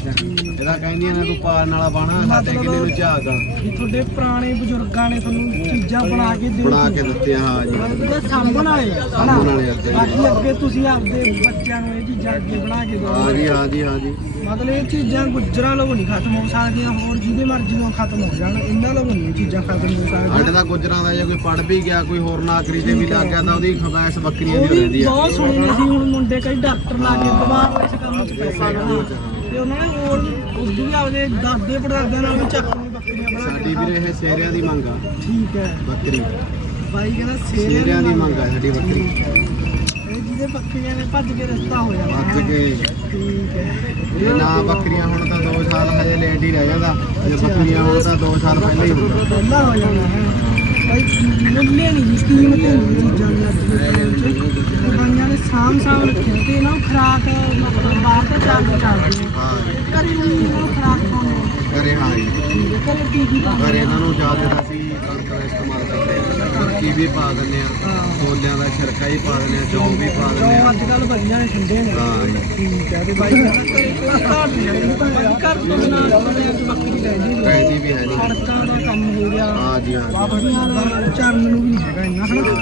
ਇਹਦਾ ਕਹਿੰਦੀਆਂ ਨੇ ਤੂੰ ਪਾਲਣ ਵਾਲਾ ਬਣਾ ਸਾਡੇ ਕਿੰਨੇ ਨੂੰ ਝਾਕ ਆ। ਵੀ ਤੁਹਾਡੇ ਪੁਰਾਣੇ ਬਜ਼ੁਰਗਾਂ ਨੇ ਤੁਹਾਨੂੰ ਚੀਜ਼ਾਂ ਬਣਾ ਕੇ ਦੇ ਬਣਾ ਕੇ ਦਿੱਤੇ ਹਾਂ ਜੀ। ਮਤਲਬ ਸਾਂਭਣ ਵਾਲੇ ਆ, ਹਨਾ? ਸਾਂਭਣ ਵਾਲੇ ਆ, ਸਹੀ। ਬਾਕੀ ਅੱਗੇ ਤੁਸੀਂ ਆਪਦੇ ਬੱਚਿਆਂ ਨੂੰ ਇਹ ਚੀਜ਼ਾਂ ਅੱਗੇ ਬਣਾ ਕੇ ਹਾਂ ਦਿਓ ਜੀ ਹਾਂ ਜੀ ਹਾਂ ਜੀ। ਮਤਲਬ ਇਹ ਚੀਜ਼ਾਂ ਗੁੱਜਰਾਂ ਲੋਕ ਨਹੀਂ ਖਤਮ ਹੋ ਸਕਦੀਆਂ ਹੋਰ ਜਿਹਦੇ ਮਰਜ਼ੀ ਤੋਂ ਖਤਮ ਹੋ ਜਾਣ। ਇਹਨਾਂ ਲੋਕ ਨਹੀਂ ਇਹ ਚੀਜ਼ਾਂ ਖਤਮ ਹੋ ਸਾਡੇ ਸਕਦੀਆਂ ਦਾ ਗੁਜਰਾਂ ਦਾ ਜੇ ਕੋਈ ਪੜ ਵੀ ਗਿਆ ਕੋਈ ਹੋਰ ਨੌਕਰੀ ਤੇ ਵੀ ਲੱਗ ਗਿਆ ਤਾਂ ਉਹਦੀ ਖਵਾਇਸ਼ ਬੱਕਰੀਆਂ ਉਹ ਦੀ ਵੀ ਰਹਿੰਦੀ ਆ। ਬਹੁਤ ਸੁਣੀ ਸੀ ਹੁਣ ਮੁੰਡੇ ਕਈ ਡਾਕਟਰ ਲਾ ਕੇ ਦਬਾਅ ਇਸ ਕੰਮ 'ਚ ਪੈਸਾ ਲਾਉਣਾ ਤੇ ਉਹਨਾਂ ਨੇ ਹੋਰ ਉਦੋਂ ਵੀ ਆਪਦੇ ਦਾਦੇ ਪੜਦਾਦਿਆਂ ਨਾਲ ਵੀ ਚੱਕਣੀ ਬੱਕਰੀਆਂ ਬਣਾ ਕੇ ਸਾਡੀ ਵੀਰੇ ਇਹ ਸੇਰਿਆਂ ਦੀ ਮੰਗ ਆ। ਠੀਕ ਹੈ। ਬੱਕਰੀ। ਬਾਈ ਕਹਿੰਦਾ ਸੇਰਿਆਂ ਦੀ ਮੰਗ ਆ। ਸਾਡੀ ਬੱਕਰੀ। ਇਹ ਜਿਹਦੇ ਬੱਕਰੀਆਂ ਨੇ ਭੱਜ ਕੇ ਰਸਤਾ ਹੋ ਜਾਣਾ। ਬੱਕ ਕੇ। ਠੀਕ ਹੈ। ਇਹ ਨਾ ਬੱਕਰੀਆਂ ਹੁਣ ਤਾਂ 2 ਸਾਲ ਹਜੇ ਲੇਟ ਹੀ ਰਹਿ ਜਾਂਦਾ। ਜੇ ਬੱਕਰੀਆਂ ਹੁਣ ਤਾਂ 2 ਸਾਲ ਪਹਿਲਾਂ ਹੀ ਹੁੰਦਾ ਪਹਿਲਾਂ ਹੋ ਜਾਣਾ ਹੈ। ਭਾਈ ਮੁੱਲੇ ਨਹੀਂ ਜੀ ਕੀਮਤ ਨਹੀਂ ਚੀਜ਼ਾਂ ਦੀ ਨੇ ਸਾਂਭ ਸਾਂਭ ਰੱਖਿਆ ਤੇ ਨੂੰ ਖਰਾਕ ਮਤਲਬ ਬਾਹਰ ਤਾਂ ਚੱਲਦੇ ਚੱਲਦੇ ਹਾਂ। ਕਰੀ ਨਹੀਂ ਉਹ ਖਰਾਬ ਪਾਉਂਦੇ ਘਰੇ ਹਾਂ ਜੀ। ਕੱਲ ਟੀਵੀ ਘਰੇ ਇਹਨਾਂ ਨੂੰ ਜ਼ਿਆਦਾ ਅਸੀਂ ਕਣਕ ਦਾ ਇਸਤੇਮਾਲ ਕਰਦੇ ਮੱਕੀ ਵੀ ਪਾ ਦਿੰਦੇ ਆ। ਹਾਂ। ਛੋਲਿਆਂ ਦਾ ਛਿਲਕਾ ਹੀ ਪਾ ਦਿੰਦੇ ਆ ਜੌਂ ਵੀ ਪਾ ਦਿੰਦੇ ਆ। ਅੱਜ ਕੱਲ ਵਧੀਆ ਨੇ ਠੰਡੇ ਨੇ। ਹਾਂ। ਠੀਕ ਹੈ ਤੇ ਬਾਈ ਘਰ ਤੋਂ ਬਿਨਾਂ ਬੱਕਰੀ ਪੈਂਦੀ ਵੀ ਹੈ ਨਹੀਂ। ਸੜਕਾਂ ਦਾ ਕੰਮ ਹੋ ਗਿਆ। ਹਾਂ ਜੀ ਹਾਂ ਜੀ। ਦਾ ਚਰਨ ਨੂੰ ਵੀ ਨਹੀਂ ਹੈਗਾ ਇੰਨਾ ਹਨਾ?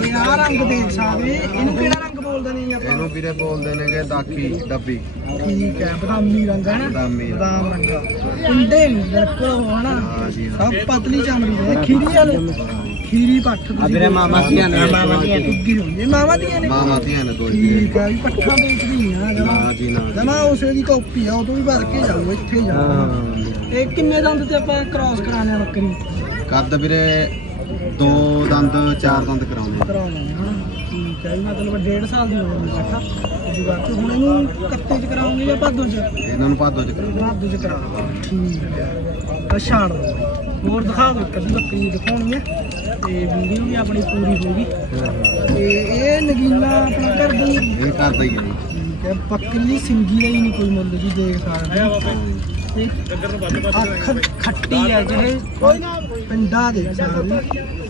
ਤੇ ਆਹ ਰੰਗ ਦੇਖ ਸਕਦੇ। ਇਹਨੂੰ ਕਿਹੜਾ ਰੰਗ ਬੋਲਦੇ ਨੇ ਜੀ ਆਪਾਂ? ਇਹਨੂੰ ਵੀਰੇ ਬੋਲਦੇ ਨੇਗੇ ਦਾਖੀ ਡੱਬੀ। ਠੀਕ ਹੈ ਬਦਾਮੀ ਰੰਗ ਹੈ ਨਾ ਬਦਾਮੀ। ਬਦਾਮ ਰੰਗ। ਕੁੰਡੇ ਨਹੀਂ ਬਿਲਕੁਲ ਉਹ ਹਨਾ? ਹਾਂ ਜੀ ਹਾਂ ਸਭ ਪਤਲੀ ਚਮੜੀ ਦੇ ਖੀਰੀ ਵਾਲੇ। ਖੀਰੀ ਪੱਠ ਆ ਵੀਰੇ ਮਾਮਾ ਧੀਆਂ ਨੇ, ਮਾਮਾ ਦੀਆਂ ਟੁੱਗੀ ਹੋਈ ਇਹ ਮਾਮਾ ਦੀਆਂ ਨੇ। ਮਾਮਾ ਧੀਆਂ ਨੇ ਦੋ ਜੀ। ਠੀਕ ਹੈ ਵੀ ਪੱਠਾ ਵੇਚਦੀ ਆ ਨਾ ਜੀ ਨਾ ਜਮਾ ਉਸੇ ਦੀ ਕਾਪੀ ਆ ਉਹ ਤੋਂ ਵੀ ਵੱਧ ਕੇ ਜਾਊ ਇੱਥੇ ਜਾਊ ਇਹ ਕਿੰਨੇ ਦੰਦ ਤੇ ਆਪਾਂ ਕ੍ਰਾਸ ਕਰਾਣੇ ਆ ਬੱਕਰੀ? ਕੱਦ ਵੀਰੇ ਦੋ ਦੰਦ ਚਾਰ ਦੰਦ ਕਰਾਉਂਦੇ ਆ। ਕਰਾਉਣਾ ਹਨਾ? ਠੀਕ ਹੈ ਵੀ ਮਤਲਬ ਡੇਢ ਸਾਲ ਦੀ ਉਮਰ ਉਹਦੀ ਬਾਅਦ ਚ ਹੁਣ ਇਹਨੂੰ ਕੱਤੇ ਚ ਕਰਾਉਂਗੇ ਜਾਂ ਭਾਦੋ ਚ? ਇਹਨਾਂ ਨੂੰ ਭਾਦੋ ਚ ਕਰਾਉਂਦੇ ਭਾਦੋ ਚ ਕਰਾਉਣਾ ਠੀਕ ਹੈ ਆ ਦੋ ਹੋਰ ਦਿਖਾ ਦਿਓ ਕਦੀ ਬੱਕਰੀ ਦਿਖਾਉਣੀ ਹੈ ਤੇ ਵੀਡੀਓ ਵੀ ਆਪਣੀ ਪੂਰੀ ਹੋਊਗੀ। ਤੇ ਇਹ ਨਗੀਨਾ ਆਪਣਾ ਘਰ ਦੀ ਇਹ ਕਰਦਾ ਹੀ ਹੈ ਜੀ। ਠੀਕ ਹੈ ਬੱਕਰੀ ਦੀ ਸਿੰਗੀ ਦਾ ਹੀ ਨਹੀਂ ਕੋਈ ਮੁੱਲ ਜੀ ਦੇਖ ਸਕਦੇ ਹੋ। ਤੇ ਅੱਖ ਖੱਟੀ ਹੈ ਜਿਹੇ ਪਿੰਡਾ ਦੇਖ ਸਕਦੇ ਹੋ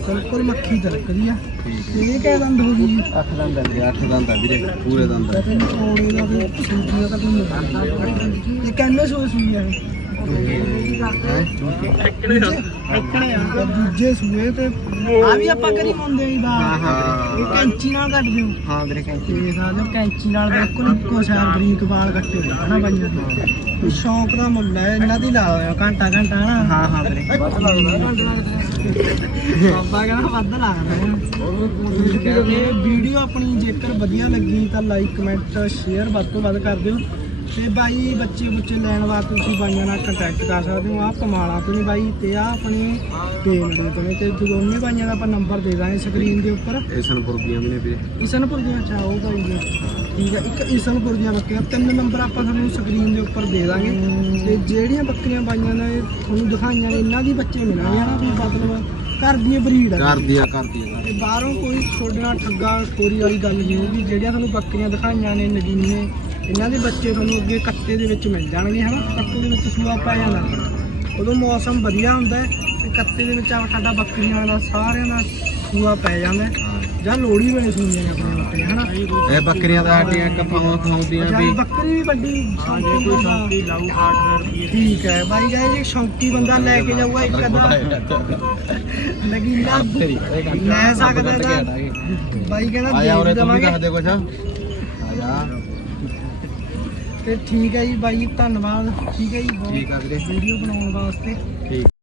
ਬਿਲਕੁਲ ਮੱਖੀ ਤਲਕਦੀ ਆ। ਤੇ ਇਹ ਕਹਿ ਦੰਦ ਹੋ ਗਈ ਅੱਠ ਦੰਦ ਹੈ ਅੱਠ ਦੰਦ ਆ ਵੀਰੇ ਪੂਰੇ ਦੰਦ ਆ। ਕਹਿੰਦੇ ਕੋਲੇ ਦਾ ਵੀ ਦਾ ਤਾਂ ਕੋਈ ਨਹੀਂ। ਇਹ ਆ ਹੈਂ? ਇੱਕਣੇ ਆ ਦੂਜੇ ਸੂਏ ਤੇ ਆ ਵੀ ਆਪਾਂ ਕਰੀ ਮੁੰਦੇ ਹੀ ਦਾ ਹਾਂ। ਇਹ ਕੈਂਚੀ ਨਾਲ ਕੱਟ ਦਿਓ। ਹਾਂ ਵੀਰੇ ਕੈਂਚੀ। ਤੇ ਸਾਡੇ ਕੈਂਚੀ ਨਾਲ ਬਿਲਕੁਲ ਇੱਕੋ ਸਾਰ ਬਰੀਕ ਵਾਲ ਕੱਟੇ ਹੋਏ ਹਨਾ ਬਾਈਆਂ ਦੇ। ਇਹ ਸ਼ੌਂਕ ਦਾ ਮੁੱਲ ਹੈ ਇਹਨਾਂ ਦੀ ਲਾ ਦਿਓ ਘੰਟਾ ਘੰਟਾ ਹਨਾ। ਹਾਂ ਹਾਂ ਵੀਰੇ। ਬਾਬਾ ਕਹਿੰਦਾ ਵੱਧ ਲੱਗਦਾ। ਇਹ ਵੀਡੀਓ ਆਪਣੀ ਜੇਕਰ ਵਧੀਆ ਲੱਗੀ ਤਾਂ ਲਾਈਕ ਕਮੈਂਟ ਸ਼ੇਅਰ ਵੱਧ ਤੋਂ ਵੱਧ ਕਰ ਦਿਓ। ਤੇ ਬਾਈ ਬੱਚੇ ਬੁੱਚੇ ਲੈਣ ਵਾਸਤੇ ਤੁਸੀਂ ਬਾਈਆਂ ਨਾਲ ਕੰਟੈਕਟ ਕਰ ਸਕਦੇ ਹੋ। ਆਹ ਕਮਾਲਾ ਤੋਂ ਨੇ ਬਾਈ ਤੇ ਆ ਆਪਣੇ ਪੇਮੈਂਟ ਤੋਂ ਨੇ ਤੇ ਦੋਨੇ ਬਾਈਆਂ ਦਾ ਆਪਾਂ ਨੰਬਰ ਦੇ ਦਾਂਗੇ ਸਕਰੀਨ ਦੇ ਉੱਪਰ। ਇਹ ਸਨਪੁਰ ਦੀਆਂ ਵੀ ਨੇ ਵੀਰੇ। ਇਸਨਪੁਰ ਦੀਆਂ ਅੱਛਾ ਉਹ ਭਾਈ ਜੀ ਠੀਕ ਹੈ ਇੱਕ ਇਸਨਪੁਰ ਦੀਆਂ ਬੱਕਰੀਆਂ ਤਿੰਨ ਨੰਬਰ ਆਪਾਂ ਤੁਹਾਨੂੰ ਸਕਰੀਨ ਦੇ ਉੱਪਰ ਦੇ ਦਾਂਗੇ। ਤੇ ਜਿਹੜੀਆਂ ਬੱਕਰੀਆਂ ਪਾਈਆਂ ਨੇ ਤੁਹਾਨੂੰ ਦਿਖਾਈਆਂ ਨੇ ਇਹਨਾਂ ਦੀ ਬੱਚੇ ਮਿਲਣਗੇ ਹਨਾ ਵੀ ਮਤਲਬ ਘਰ ਦੀਆਂ ਬਰੀਡ ਆ। ਕਰਦੀ ਆ ਕਰਦੀ ਆ। ਤੇ ਬਾਹਰੋਂ ਕੋਈ ਨਾਲ ਠੱਗਾ ਖੋਰੀ ਵਾਲੀ ਗੱਲ ਨਹੀਂ ਹੋਊਗੀ ਜਿਹੜੀਆਂ ਤੁਹਾਨੂੰ ਬੱਕਰੀਆਂ ਦਿਖਾਈਆਂ ਨੇ ਨਗੀਨੇ ਇਹਨਾਂ ਦੇ ਬੱਚੇ ਤੁਹਾਨੂੰ ਅੱਗੇ ਕੱਤੇ ਦੇ ਵਿੱਚ ਮਿਲ ਜਾਣਗੇ ਹਨਾ? ਕੱਤੇ ਦੇ ਵਿੱਚ ਸੂਆ ਪੈ ਜਾਂਦਾ। ਉਦੋਂ ਮੌਸਮ ਵਧੀਆ ਹੁੰਦਾ ਹੈ ਤੇ ਕੱਤੇ ਦੇ ਵਿੱਚ ਆ ਸਾਡਾ ਬੱਕਰੀਆਂ ਦਾ ਸਾਰਿਆਂ ਦਾ ਸੂਆ ਪੈ ਜਾਂਦਾ ਜਾਂ ਲੋੜੀ ਵੇਲੇ ਸੁਣੀਆਂ ਨੇ ਆਪਣੇ ਬੱਕਰੀਆਂ ਹਨਾ? ਇਹ ਬੱਕਰੀਆਂ ਦਾ ਸਾਡੀਆਂ ਇੱਕ ਪਾਉਂ ਖਾਉਂਦੀਆਂ ਵੀ। ਬੱਕਰੀ ਵੀ ਵੱਡੀ ਸ਼ੌਂਕੀ ਕੋਈ ਸ਼ੌਂਕੀ ਲਾਊ 8000 ਰੁਪਏ ਠੀਕ ਹੈ ਬਾਈ ਜੀ ਜੇ ਸ਼ੌਂਕੀ ਬੰਦਾ ਲੈ ਕੇ ਜਾਊਗਾ ਇੱਕ ਅੱਧਾ। ਨਗੀਨਾ ਲੈ ਸਕਦਾ ਬਾਈ ਕਹਿੰਦਾ ਦੇ ਦੇਵਾਂਗੇ। ਦੱਸ ਦੇ ਕੁਛ। ਤੇ ਠੀਕ ਹੈ ਜੀ ਬਾਈ ਧੰਨਵਾਦ। ਠੀਕ ਹੈ ਜੀ ਠੀਕ ਆ ਵੀਰੇ। ਵੀਡੀਓ ਬਣਾਉਣ ਵਾਸਤੇ।